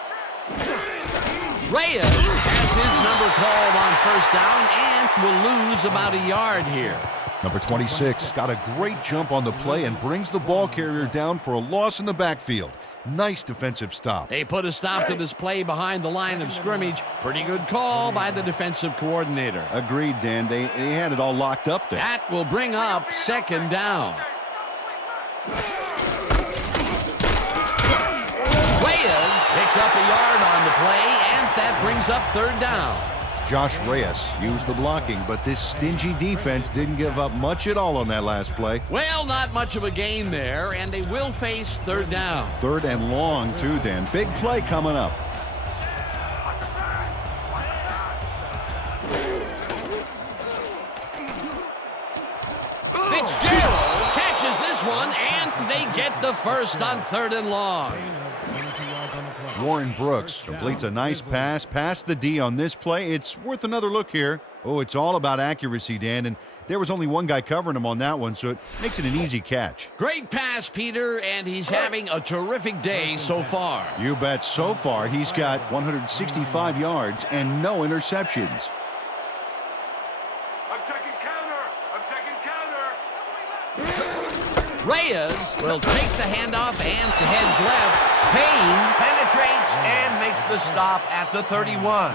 Reyes has his number called on first down and will lose about a yard here. Number 26 got a great jump on the play and brings the ball carrier down for a loss in the backfield. Nice defensive stop. They put a stop to this play behind the line of scrimmage. Pretty good call by the defensive coordinator. Agreed, Dan. They had it all locked up there. That will bring up second down. Reyes picks up a yard on the play, and that brings up third down. Josh Reyes used the blocking, but this stingy defense didn't give up much at all on that last play. Well, not much of a gain there, and they will face third down. Third and long, too, Dan. Big play coming up. Fitzgerald catches this one, and they get the first on third and long. Warren Brooks completes a nice pass past the D on this play. It's worth another look here. Oh, it's all about accuracy, Dan, and there was only one guy covering him on that one, so it makes it an easy catch. Great pass, Peter, and he's having a terrific day so far. You bet. So far, he's got 165 yards and no interceptions. I'm checking counter. I'm checking counter. Reyes will take the handoff and heads left. Payne penetrates and makes the stop at the 31.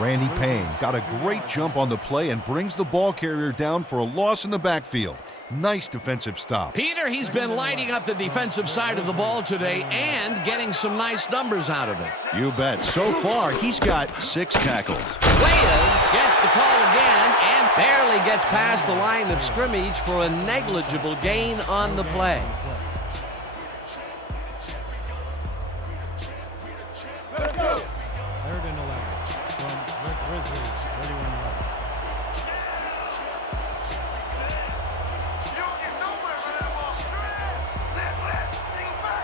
Randy Payne got a great jump on the play and brings the ball carrier down for a loss in the backfield. Nice defensive stop. Peter, he's been lighting up the defensive side of the ball today and getting some nice numbers out of it. You bet. So far, he's got 6 tackles. Reyes gets the call again and barely gets past the line of scrimmage for a negligible gain on the play. Third and 11 from the Grizzlies, 31 yards. You don't get nowhere with that ball. Left, think back.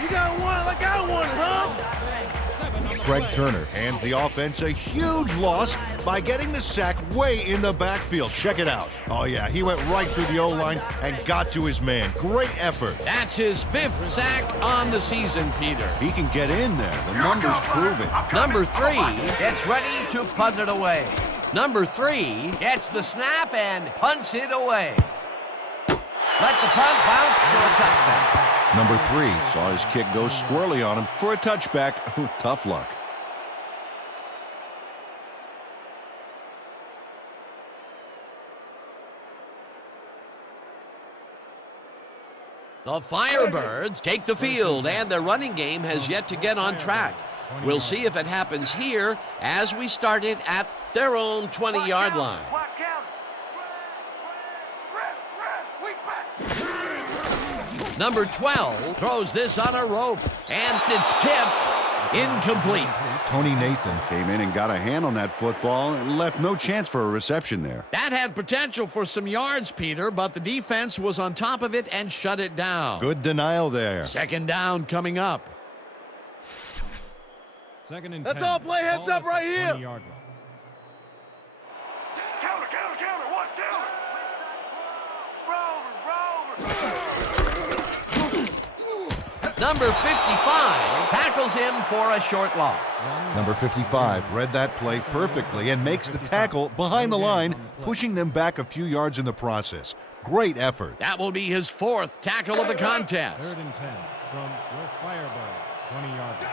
You got one like I wanted, huh? Craig Turner hands the offense a huge loss by getting the sack way in the backfield. Check it out. Oh, yeah, he went right through the O-line and got to his man. Great effort. That's his 5th sack on the season, Peter. He can get in there. The numbers prove it. Number 3 gets ready to punt it away. Number 3 gets the snap and punts it away. Let the punt bounce for a touchback. Number 3 saw his kick go squirrely on him for a touchback. Tough luck. The Firebirds take the field, and their running game has yet to get on track. We'll see if it happens here as we start it at their own 20-yard line. Black counter. Red, we back. Number 12 throws this on a rope, and it's tipped incomplete. Tony Nathan came in and got a hand on that football and left no chance for a reception there. That had potential for some yards, Peter, but the defense was on top of it and shut it down. Good denial there. Second down coming up. Second and That's 10. all play heads up right here. 20-yard line. Counter. Watch down. Number 55 tackles him for a short loss. Number 55 read that play perfectly and makes the tackle behind the line, pushing them back a few yards in the process. Great effort. That will be his 4th tackle of the contest. Third and 10 from the Firebirds, 20-yard line.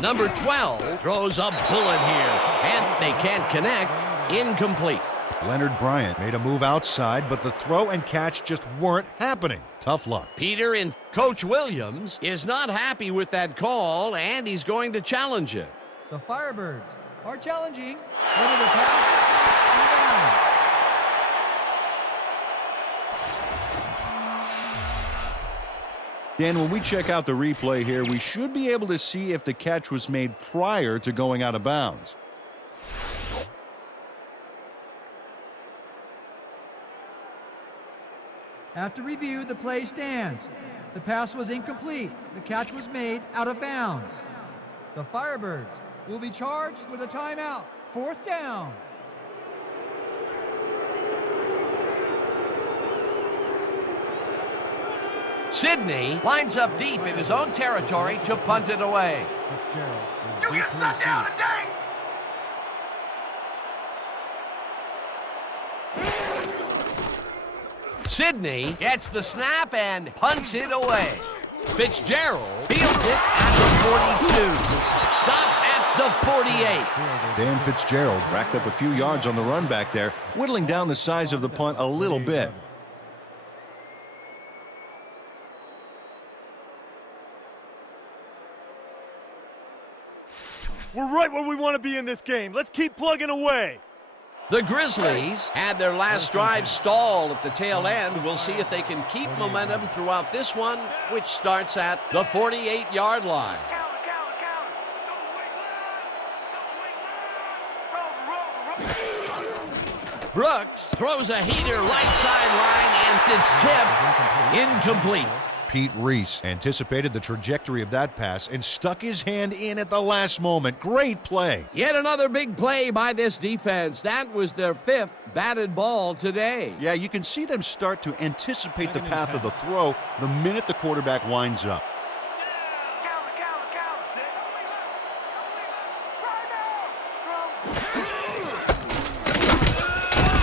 Number 12 throws a bullet here, and they can't connect. Incomplete. Leonard Bryant made a move outside, but the throw and catch just weren't happening. Tough luck. Peter, and Coach Williams is not happy with that call, and he's going to challenge it. The Firebirds are challenging whether the pass was caught on the down. Dan, when we check out the replay here, we should be able to see if the catch was made prior to going out of bounds. After review, the play stands. The pass was incomplete. The catch was made out of bounds. The Firebirds will be charged with a timeout. 4th down. Sidney lines up deep in his own territory to punt it away. Fitzgerald is You deep get to touchdown receive. today. Sidney gets the snap and punts it away. Fitzgerald fields it at the 42. Stop at the 48. Dan Fitzgerald racked up a few yards on the run back there, whittling down the size of the punt a little bit. We're right where we want to be in this game. Let's keep plugging away. The Grizzlies had their last drive stall at the tail end. We'll see if they can keep momentum throughout this one, which starts at the 48-yard line. Counter, counter, counter. Don't wait, roll. Brooks throws a heater right sideline, and it's tipped incomplete. Pete Reese anticipated the trajectory of that pass and stuck his hand in at the last moment. Great play. Yet another big play by this defense. That was their 5th batted ball today. Yeah, you can see them start to anticipate the path of the throw the minute the quarterback winds up. Counter, counter, counter.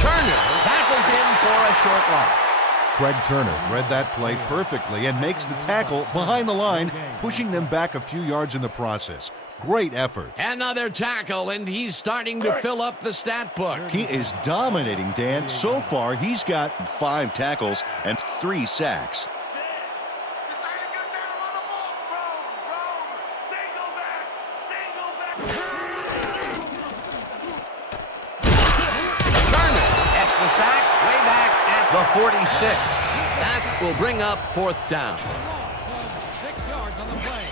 Turner tackles him for a short loss. Craig Turner read that play perfectly and makes the tackle behind the line, pushing them back a few yards in the process. Great effort. Another tackle, and he's starting to fill up the stat book. He is dominating, Dan. So far, he's got 5 tackles and 3 sacks. This ain't a good man to run the ball. Roll. Single back. Turner gets the sack way back at the 46. That will bring up 4th down. Loss of 6 yards on the play.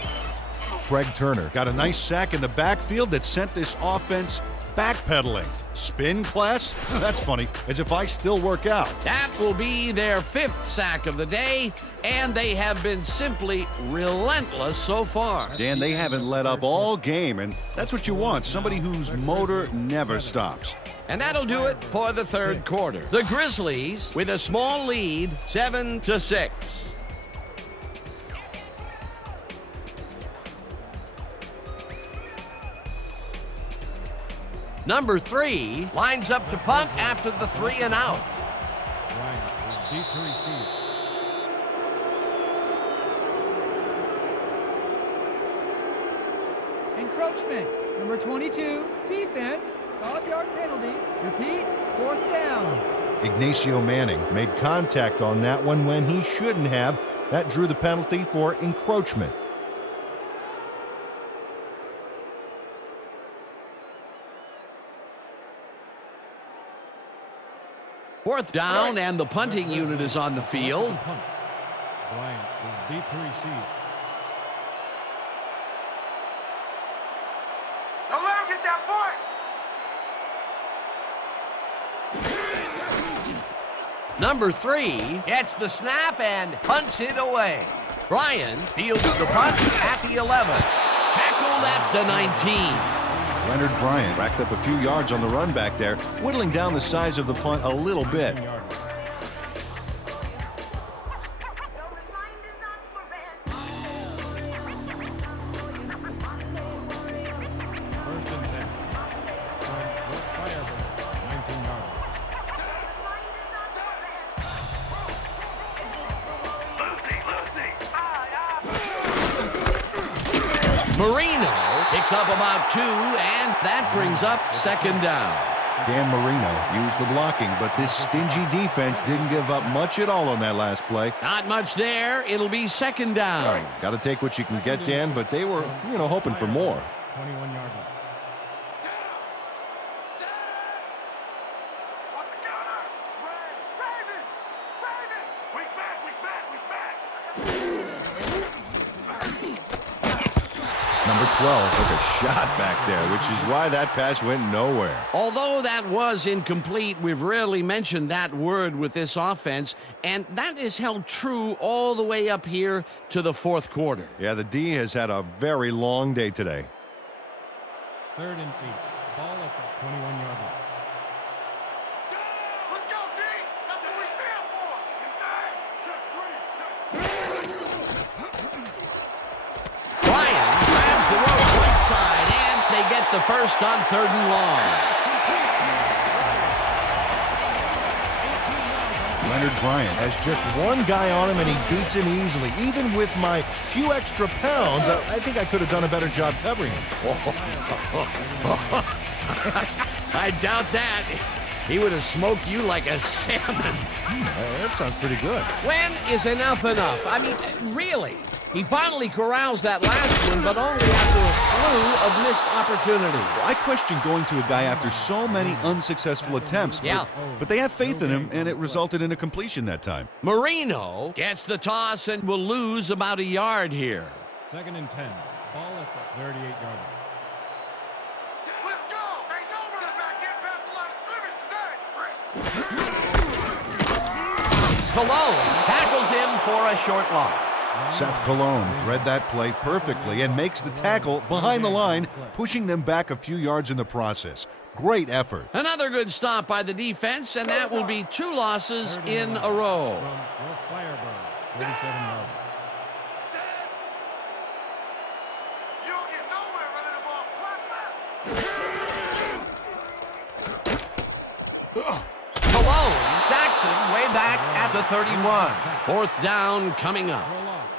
Craig Turner got a nice sack in the backfield that sent this offense backpedaling. Spin class? That's funny, as if I still work out. That will be their 5th sack of the day, and they have been simply relentless so far. Dan, they haven't let up all game, and that's what you want, somebody whose motor never stops. And that'll do it for the 3rd quarter. The Grizzlies with a small lead, 7-6. Number 3 lines up to punt after the 3 and out. Bryant is deep to receive. Encroachment. Number 22, defense. 5-yard penalty. Repeat, 4th down. Ignacio Manning made contact on that one when he shouldn't have. That drew the penalty for encroachment. Fourth down, and the punting unit is on the field. Punt. Bryant is deep to receive. Don't let him get that point. Number 3 gets the snap and punts it away. Bryan fields the punt at the 11. Tackled at the 19. Leonard Bryant racked up a few yards on the run back there, whittling down the size of the punt a little bit. Marino picks up about 2, and that brings up 2nd down. Dan Marino used the blocking, but this stingy defense didn't give up much at all on that last play. Not much there. It'll be second down. Got to take what you can get, Dan, but they were, hoping for more. 21-yard line. What's the counter? Raven! Raven! Weak back, weak back, weak back! Number 12 took a shot back there, which is why that pass went nowhere. Although that was incomplete, we've rarely mentioned that word with this offense, and that is held true all the way up here to the fourth quarter. Yeah, the D has had a very long day today. 3rd and 8. Ball at the 21-yard line. Let's go, D! That's what we stand for! Ryan grabs the rope right side, and they get the first on 3rd and long. Leonard Bryant has just one guy on him, and he beats him easily. Even with my few extra pounds, I think I could have done a better job covering him. I doubt that. He would have smoked you like a salmon. That sounds pretty good. When is enough enough? I mean, really? He finally corrals that last one, but only after a slew of missed opportunities. I question going to a guy after so many unsuccessful attempts. Yeah. But they have faith in him, and it resulted in a completion that time. Marino gets the toss and will lose about a yard here. 2nd and 10. Ball at the 38-yard line. Let's go! Ain't no running back getting past the line of scrimmage today! Cologne tackles him for a short loss. Seth Cologne read that play perfectly and makes the tackle behind the line, pushing them back a few yards in the process. Great effort. Another good stop by the defense, and that will be 2 losses in a row. From your Firebirds, 37-yard line. You don't get nowhere running the ball. Flat left! Cologne sacks him way back at the 31. 4th down coming up. For a loss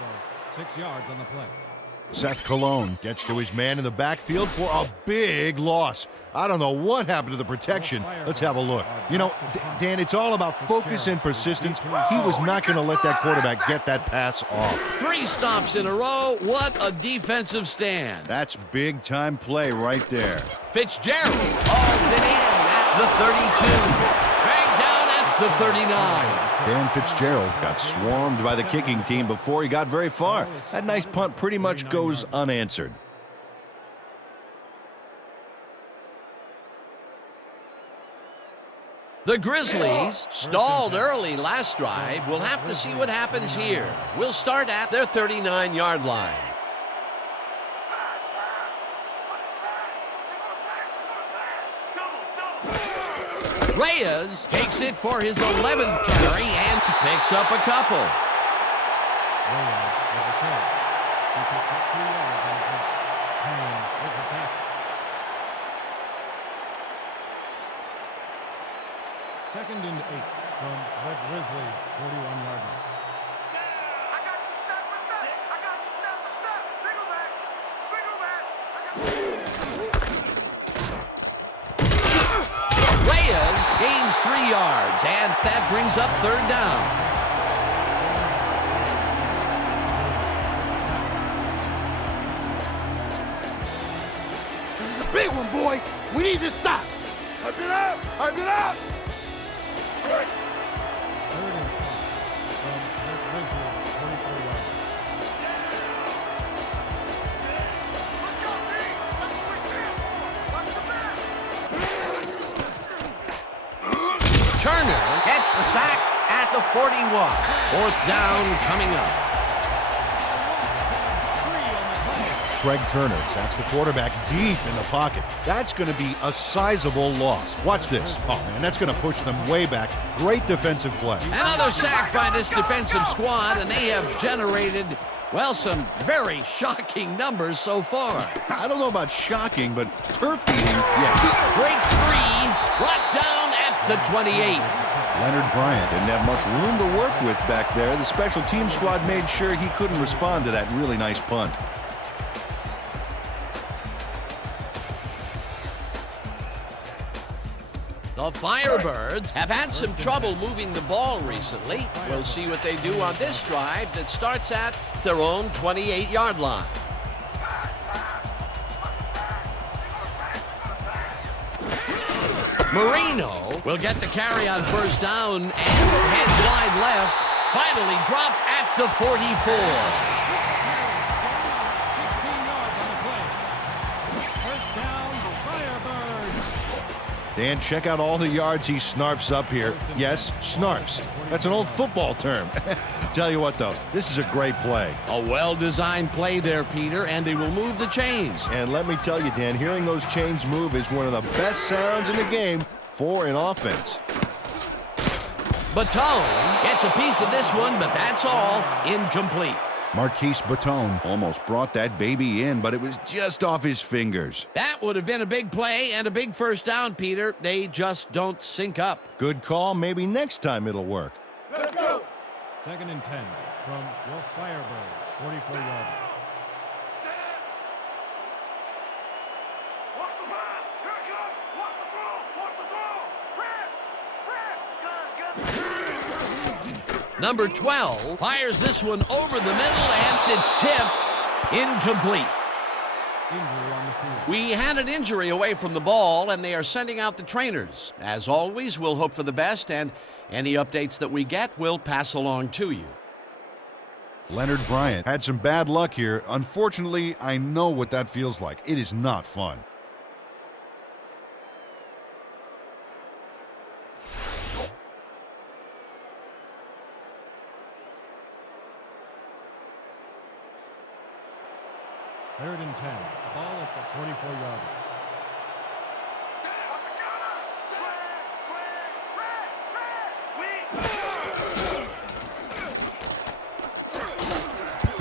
of 6 yards on the play. Seth Cologne gets to his man in the backfield for a big loss. I don't know what happened to the protection. Let's have a look. Dan, it's all about focus and persistence. He was not going to let that quarterback get that pass off. 3 stops in a row. What a defensive stand. That's big-time play right there. Fitzgerald hauls it in at the 32. Dragged down at the 39. Dan Fitzgerald got swarmed by the kicking team before he got very far. That nice punt pretty much goes unanswered. The Grizzlies stalled early last drive. We'll have to see what happens here. We'll start at their 39-yard line. Reyes takes it for his 11th carry and picks up a couple. Reyes with the carry. He picks up 2 yards on the play. Payne with the tackle. 2nd and 8 from the Grizzlies, 41-yard line. I got you step for step. I got you step for step. Single back. Single back. Reyes gains 3 yards, and that brings up 3rd down. This is a big one, boy. We need to stop. Hype it up. Hype it up. 3rd and 5 from the Grizzlies, 24-yard line. Let's go, D! That's what we stand for! Watch the back! Turner gets the sack at the 41. 4th down coming up. 3 on the play. Craig Turner sacks the quarterback deep in the pocket. That's going to be a sizable loss. Watch this. Oh, man, that's going to push them way back. Great defensive play. Another sack by this defensive squad, and they have generated, well, some very shocking numbers so far. I don't know about shocking, but turf eating, yes. Breaks free, brought down at the 28. Leonard Bryant didn't have much room to work with back there. The special team squad made sure he couldn't respond to that really nice punt. The Firebirds have had some trouble moving the ball recently. We'll see what they do on this drive that starts at their own 28-yard line. Marino will get the carry on first down and heads wide left. Finally dropped at the 44. 16 yards on the play. First down, Firebirds. Dan, check out all the yards he snarfs up here. Yes, snarfs. That's an old football term. Tell you what, though, this is a great play. A well-designed play there, Peter, and they will move the chains. And let me tell you, Dan, hearing those chains move is one of the best sounds in the game for an offense. Baton gets a piece of this one, but that's all. Incomplete. Marquise Baton almost brought that baby in, but it was just off his fingers. That would have been a big play and a big first down, Peter. They just don't sync up. Good call. Maybe next time it'll work. Let's go. 2nd and 10 from your Firebirds, 44 yards. Watch the pass. Here it comes. Watch the throw. Watch the throw. Rip. Rip. Gun. Number 12 fires this one over the middle, and it's tipped. Incomplete. Injury on the field. We had an injury away from the ball, and they are sending out the trainers. As always, we'll hope for the best, and any updates that we get, we'll pass along to you. Leonard Bryant had some bad luck here. Unfortunately, I know what that feels like. It is not fun. Third and 10. Ball at the 44-yard line.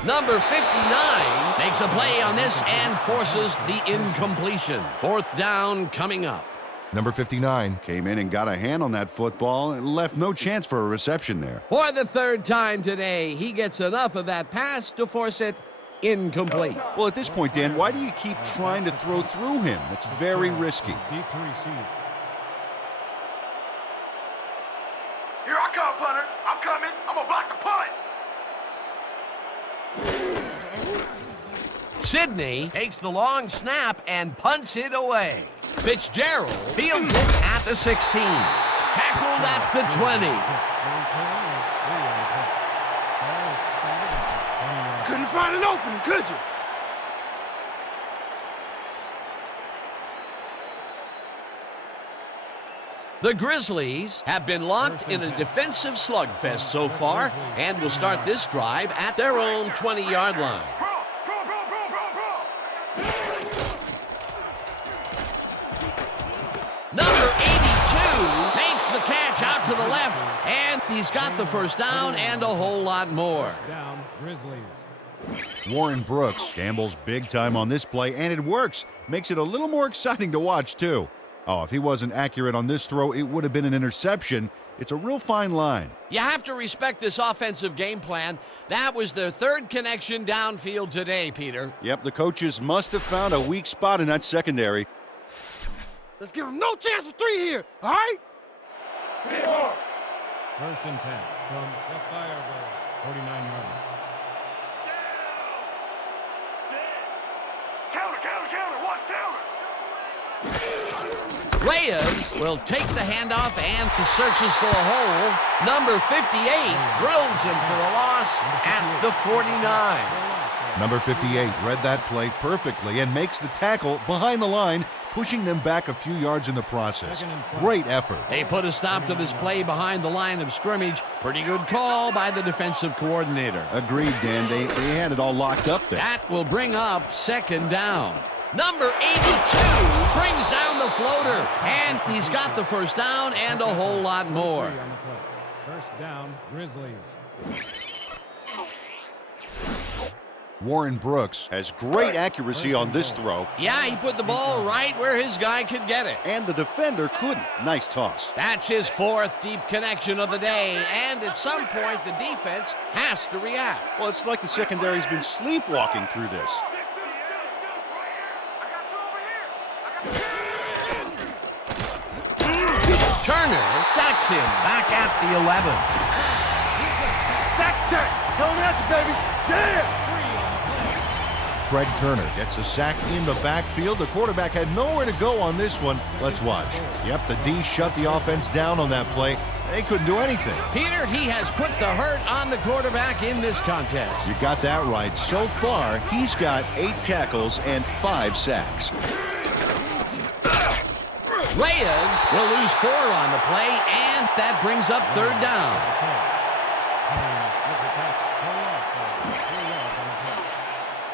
Number 59 makes a play on this and forces the incompletion. 4th down coming up. Number 59 came in and got a hand on that football and left no chance for a reception there. For the 3rd time today, he gets enough of that pass to force it incomplete. Well, at this point, Dan, why do you keep trying to throw through him? That's very risky. Deep to receive. Here I come, punter. I'm coming. I'm going to block the punt. Sidney takes the long snap and punts it away. Fitzgerald fields it at the 16. Tackled at the 20. Couldn't find an opening, could you? The Grizzlies have been locked in a defensive slugfest so far and will start this drive at their own 20-yard line. Number 82 makes the catch out to the left, and he's got the first down and a whole lot more. Down, Grizzlies. Warren Brooks gambles big time on this play, and it works. Makes it a little more exciting to watch, too. Oh, if he wasn't accurate on this throw, it would have been an interception. It's a real fine line. You have to respect this offensive game plan. That was their 3rd connection downfield today, Peter. Yep, the coaches must have found a weak spot in that secondary. Let's give him no chance for 3 here, all right? 1st and 10 from the Firebirds, 49 yards. Counter, counter, counter. Watch counter. Reyes will take the handoff and searches for a hole. Number 58 drills him for a loss at the 49. Number 58 read that play perfectly and makes the tackle behind the line, pushing them back a few yards in the process. Great effort. They put a stop to this play behind the line of scrimmage. Pretty good call by the defensive coordinator. Agreed, Dan. They had it all locked up there. That will bring up 2nd down. Number 82 brings down the floater, and he's got the first down and a whole lot more. 1st down, Grizzlies. Warren Brooks has great accuracy on this throw. Yeah, he put the ball right where his guy could get it. And the defender couldn't. Nice toss. That's his 4th deep connection of the day, and at some point the defense has to react. Well, it's like the secondary's been sleepwalking through this. Turner sacks him back at the 11. Sack, sack. Going at you, baby. Yeah. Craig Turner gets a sack in the backfield. The quarterback had nowhere to go on this one. Let's watch. Yep, the D shut the offense down on that play. They couldn't do anything. Peter, he has put the hurt on the quarterback in this contest. You got that right. So far, he's got 8 tackles and 5 sacks. Reyes will lose 4 on the play, and that brings up 3rd down.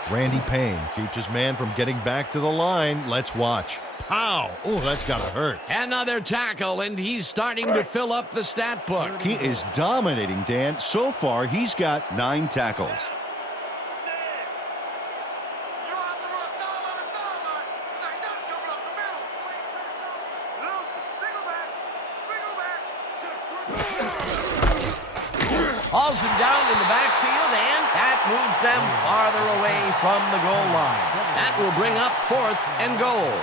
Randy Payne keeps his man from getting back to the line. Let's watch. Pow! Oh, that's gotta hurt. Another tackle, and he's starting to fill up the stat book. He is dominating, Dan. So far, he's got 9 tackles. Hauls him down in the backfield, and that moves them farther away from the goal line. That will bring up 4th and goal.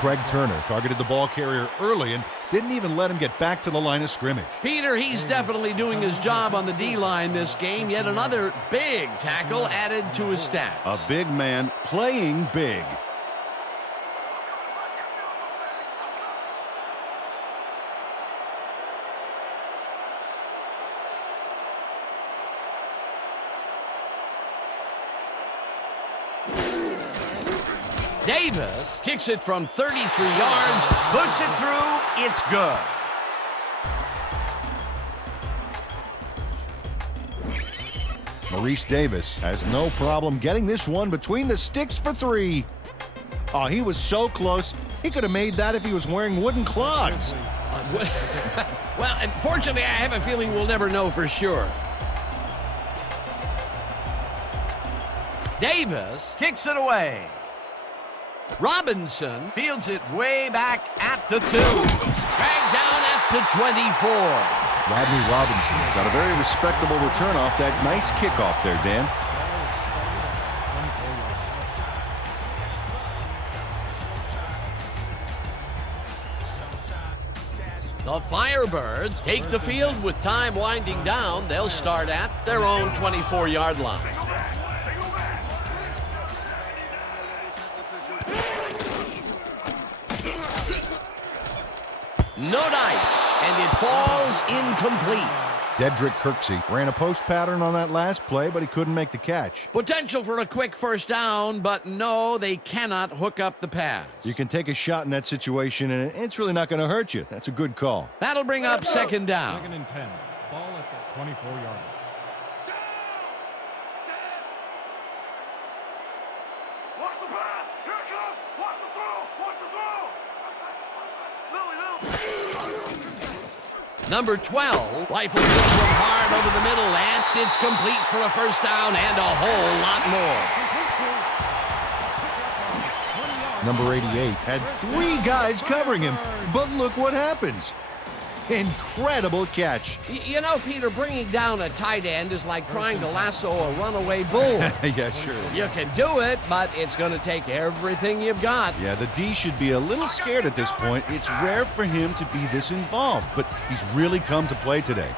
Craig Turner targeted the ball carrier early and didn't even let him get back to the line of scrimmage. Peter, he's definitely doing his job on the D-line this game. Yet another big tackle added to his stats. A big man playing big. Davis kicks it from 33 yards, puts it through, it's good. Maurice Davis has no problem getting this one between the sticks for 3. Oh, he was so close. He could have made that if he was wearing wooden clogs. Well, unfortunately, I have a feeling we'll never know for sure. Davis kicks it away. Robinson fields it way back at the 2. Dragged down at the 24. Rodney Robinson Got a very respectable return off that nice kickoff there, Dan. The Firebirds take the field with time winding down. They'll start at their own 24-yard line. No dice, and it falls incomplete. Dedrick Kirksey ran a post pattern on that last play, but he couldn't make the catch. Potential for a quick first down, but no, they cannot hook up the pass. You can take a shot in that situation, and it's really not going to hurt you. That's a good call. That'll bring up 2nd down. 2nd and 10. Ball at the 24-yard line. Watch the pass. Here it comes. Watch the throw. Watch the throw. Number 12 rifles this one hard over the middle, and it's complete for a first down and a whole lot more. Number 88 had 3 guys covering him, but look what happens. Incredible catch. You know, Peter, bringing down a tight end is like trying to lasso a runaway bull. Yeah, sure. You can do it, but it's going to take everything you've got. Yeah, the D should be a little scared at this point. It's rare for him to be this involved, but he's really come to play today.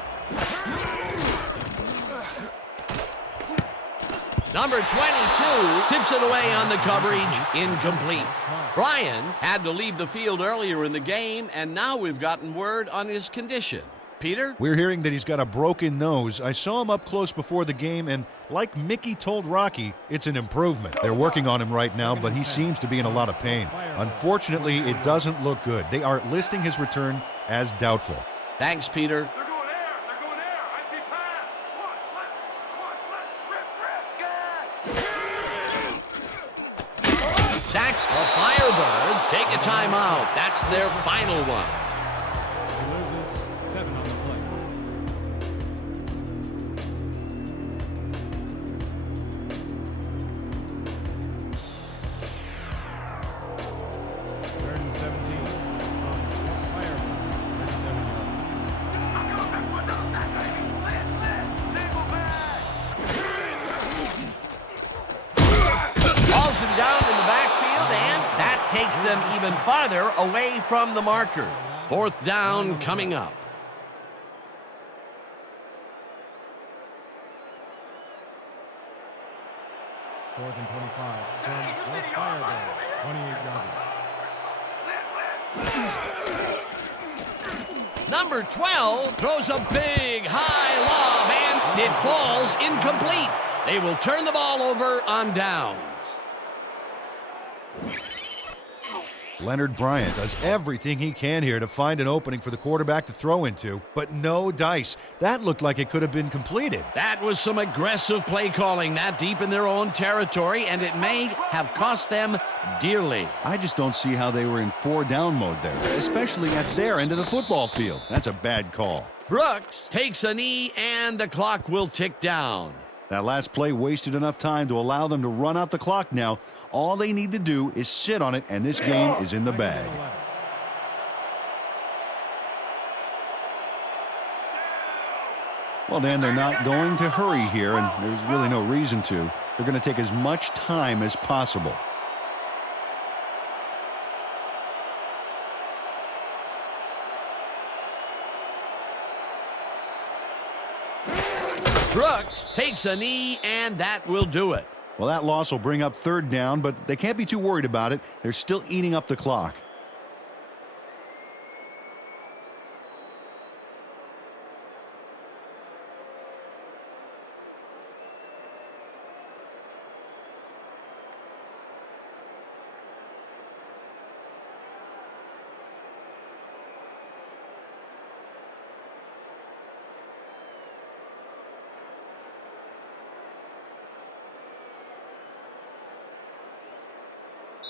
Number 22 tips it away on the coverage, incomplete. Bryant had to leave the field earlier in the game, and now we've gotten word on his condition. Peter? We're hearing that he's got a broken nose. I saw him up close before the game, and like Mickey told Rocky, it's an improvement. They're working on him right now, but he seems to be in a lot of pain. Unfortunately, it doesn't look good. They are listing his return as doubtful. Thanks, Peter. They're going air. They're going air. I see pass. Rip. Sack. The Firebirds take a timeout. That's their final one. He loses 7 on the play. Third and 17. Firebirds, 37 yards. Hauls him down in the backfield, and that takes them even farther away from the markers. Fourth down coming up. Fourth and 25 from the Firebirds, 28 yards. Number 12 throws a big high lob, and it falls incomplete. They will turn the ball over on downs. Leonard Bryant does everything he can here to find an opening for the quarterback to throw into, but no dice. That looked like it could have been completed. That was some aggressive play calling that deep in their own territory, and it may have cost them dearly. I just don't see how they were in 4-down mode there, especially at their end of the football field. That's a bad call. Brooks takes a knee, and the clock will tick down. That last play wasted enough time to allow them to run out the clock now. All they need to do is sit on it, and this game is in the bag. Well, Dan, they're not going to hurry here, and there's really no reason to. They're going to take as much time as possible. Brooks takes a knee, and that will do it. Well, that loss will bring up third down, but they can't be too worried about it. They're still eating up the clock.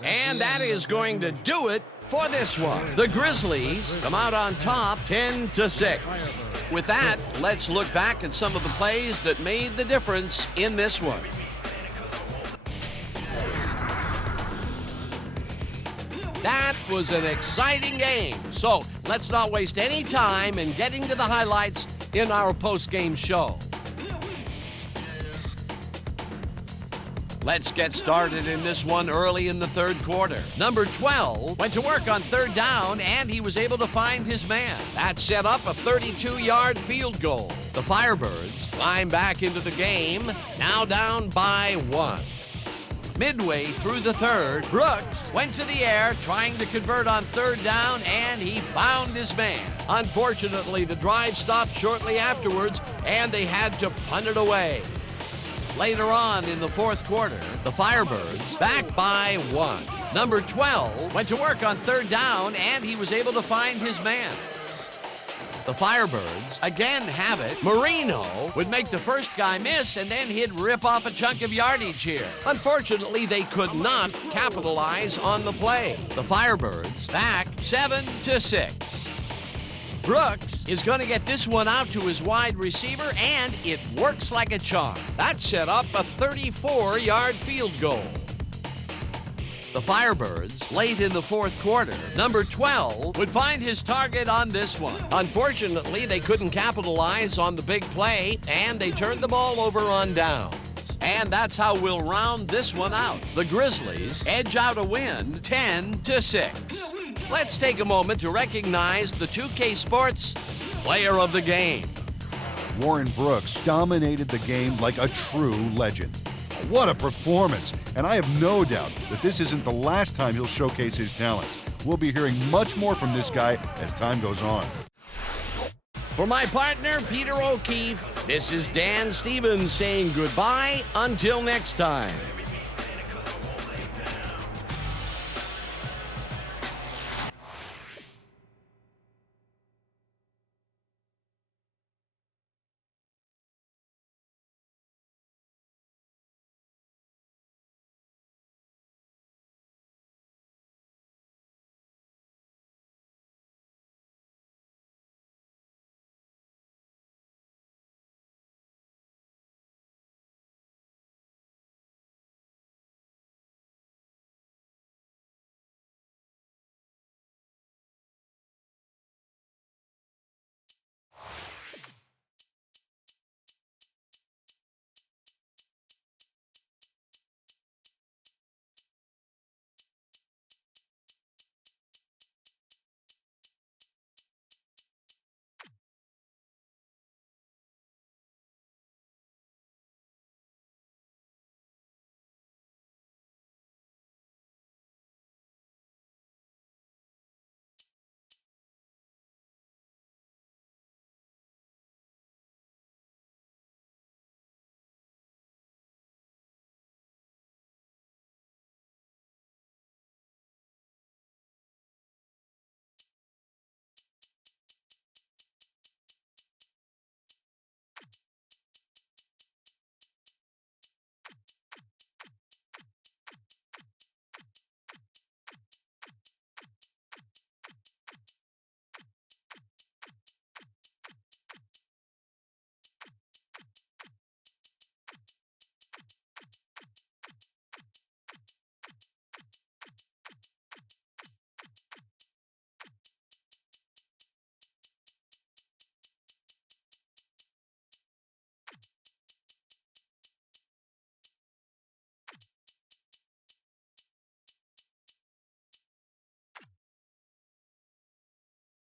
And that is going to do it for this one. The Grizzlies come out on top 10-6. With that, let's look back at some of the plays that made the difference in this one. That was an exciting game. So let's not waste any time in getting to the highlights in our post-game show. Let's get started in this one early in the third quarter. Number 12 went to work on third down, and he was able to find his man. That set up a 32-yard field goal. The Firebirds climb back into the game, now down by 1. Midway through the third, Brooks went to the air trying to convert on third down, and he found his man. Unfortunately, the drive stopped shortly afterwards, and they had to punt it away. Later on in the fourth quarter, the Firebirds back by 1. Number 12 went to work on third down, and he was able to find his man. The Firebirds again have it. Marino would make the first guy miss, and then he'd rip off a chunk of yardage here. Unfortunately, they could not capitalize on the play. The Firebirds back 7-6. Brooks is going to get this one out to his wide receiver, and it works like a charm. That set up a 34-yard field goal. The Firebirds, late in the fourth quarter, number 12 would find his target on this one. Unfortunately, they couldn't capitalize on the big play, and they turned the ball over on downs. And that's how we'll round this one out. The Grizzlies edge out a win 10-6. Let's take a moment to recognize the 2K Sports Player of the Game. Warren Brooks dominated the game like a true legend. What a performance! And I have no doubt that this isn't the last time he'll showcase his talents. We'll be hearing much more from this guy as time goes on. For my partner, Peter O'Keefe, this is Dan Stevens saying goodbye until next time.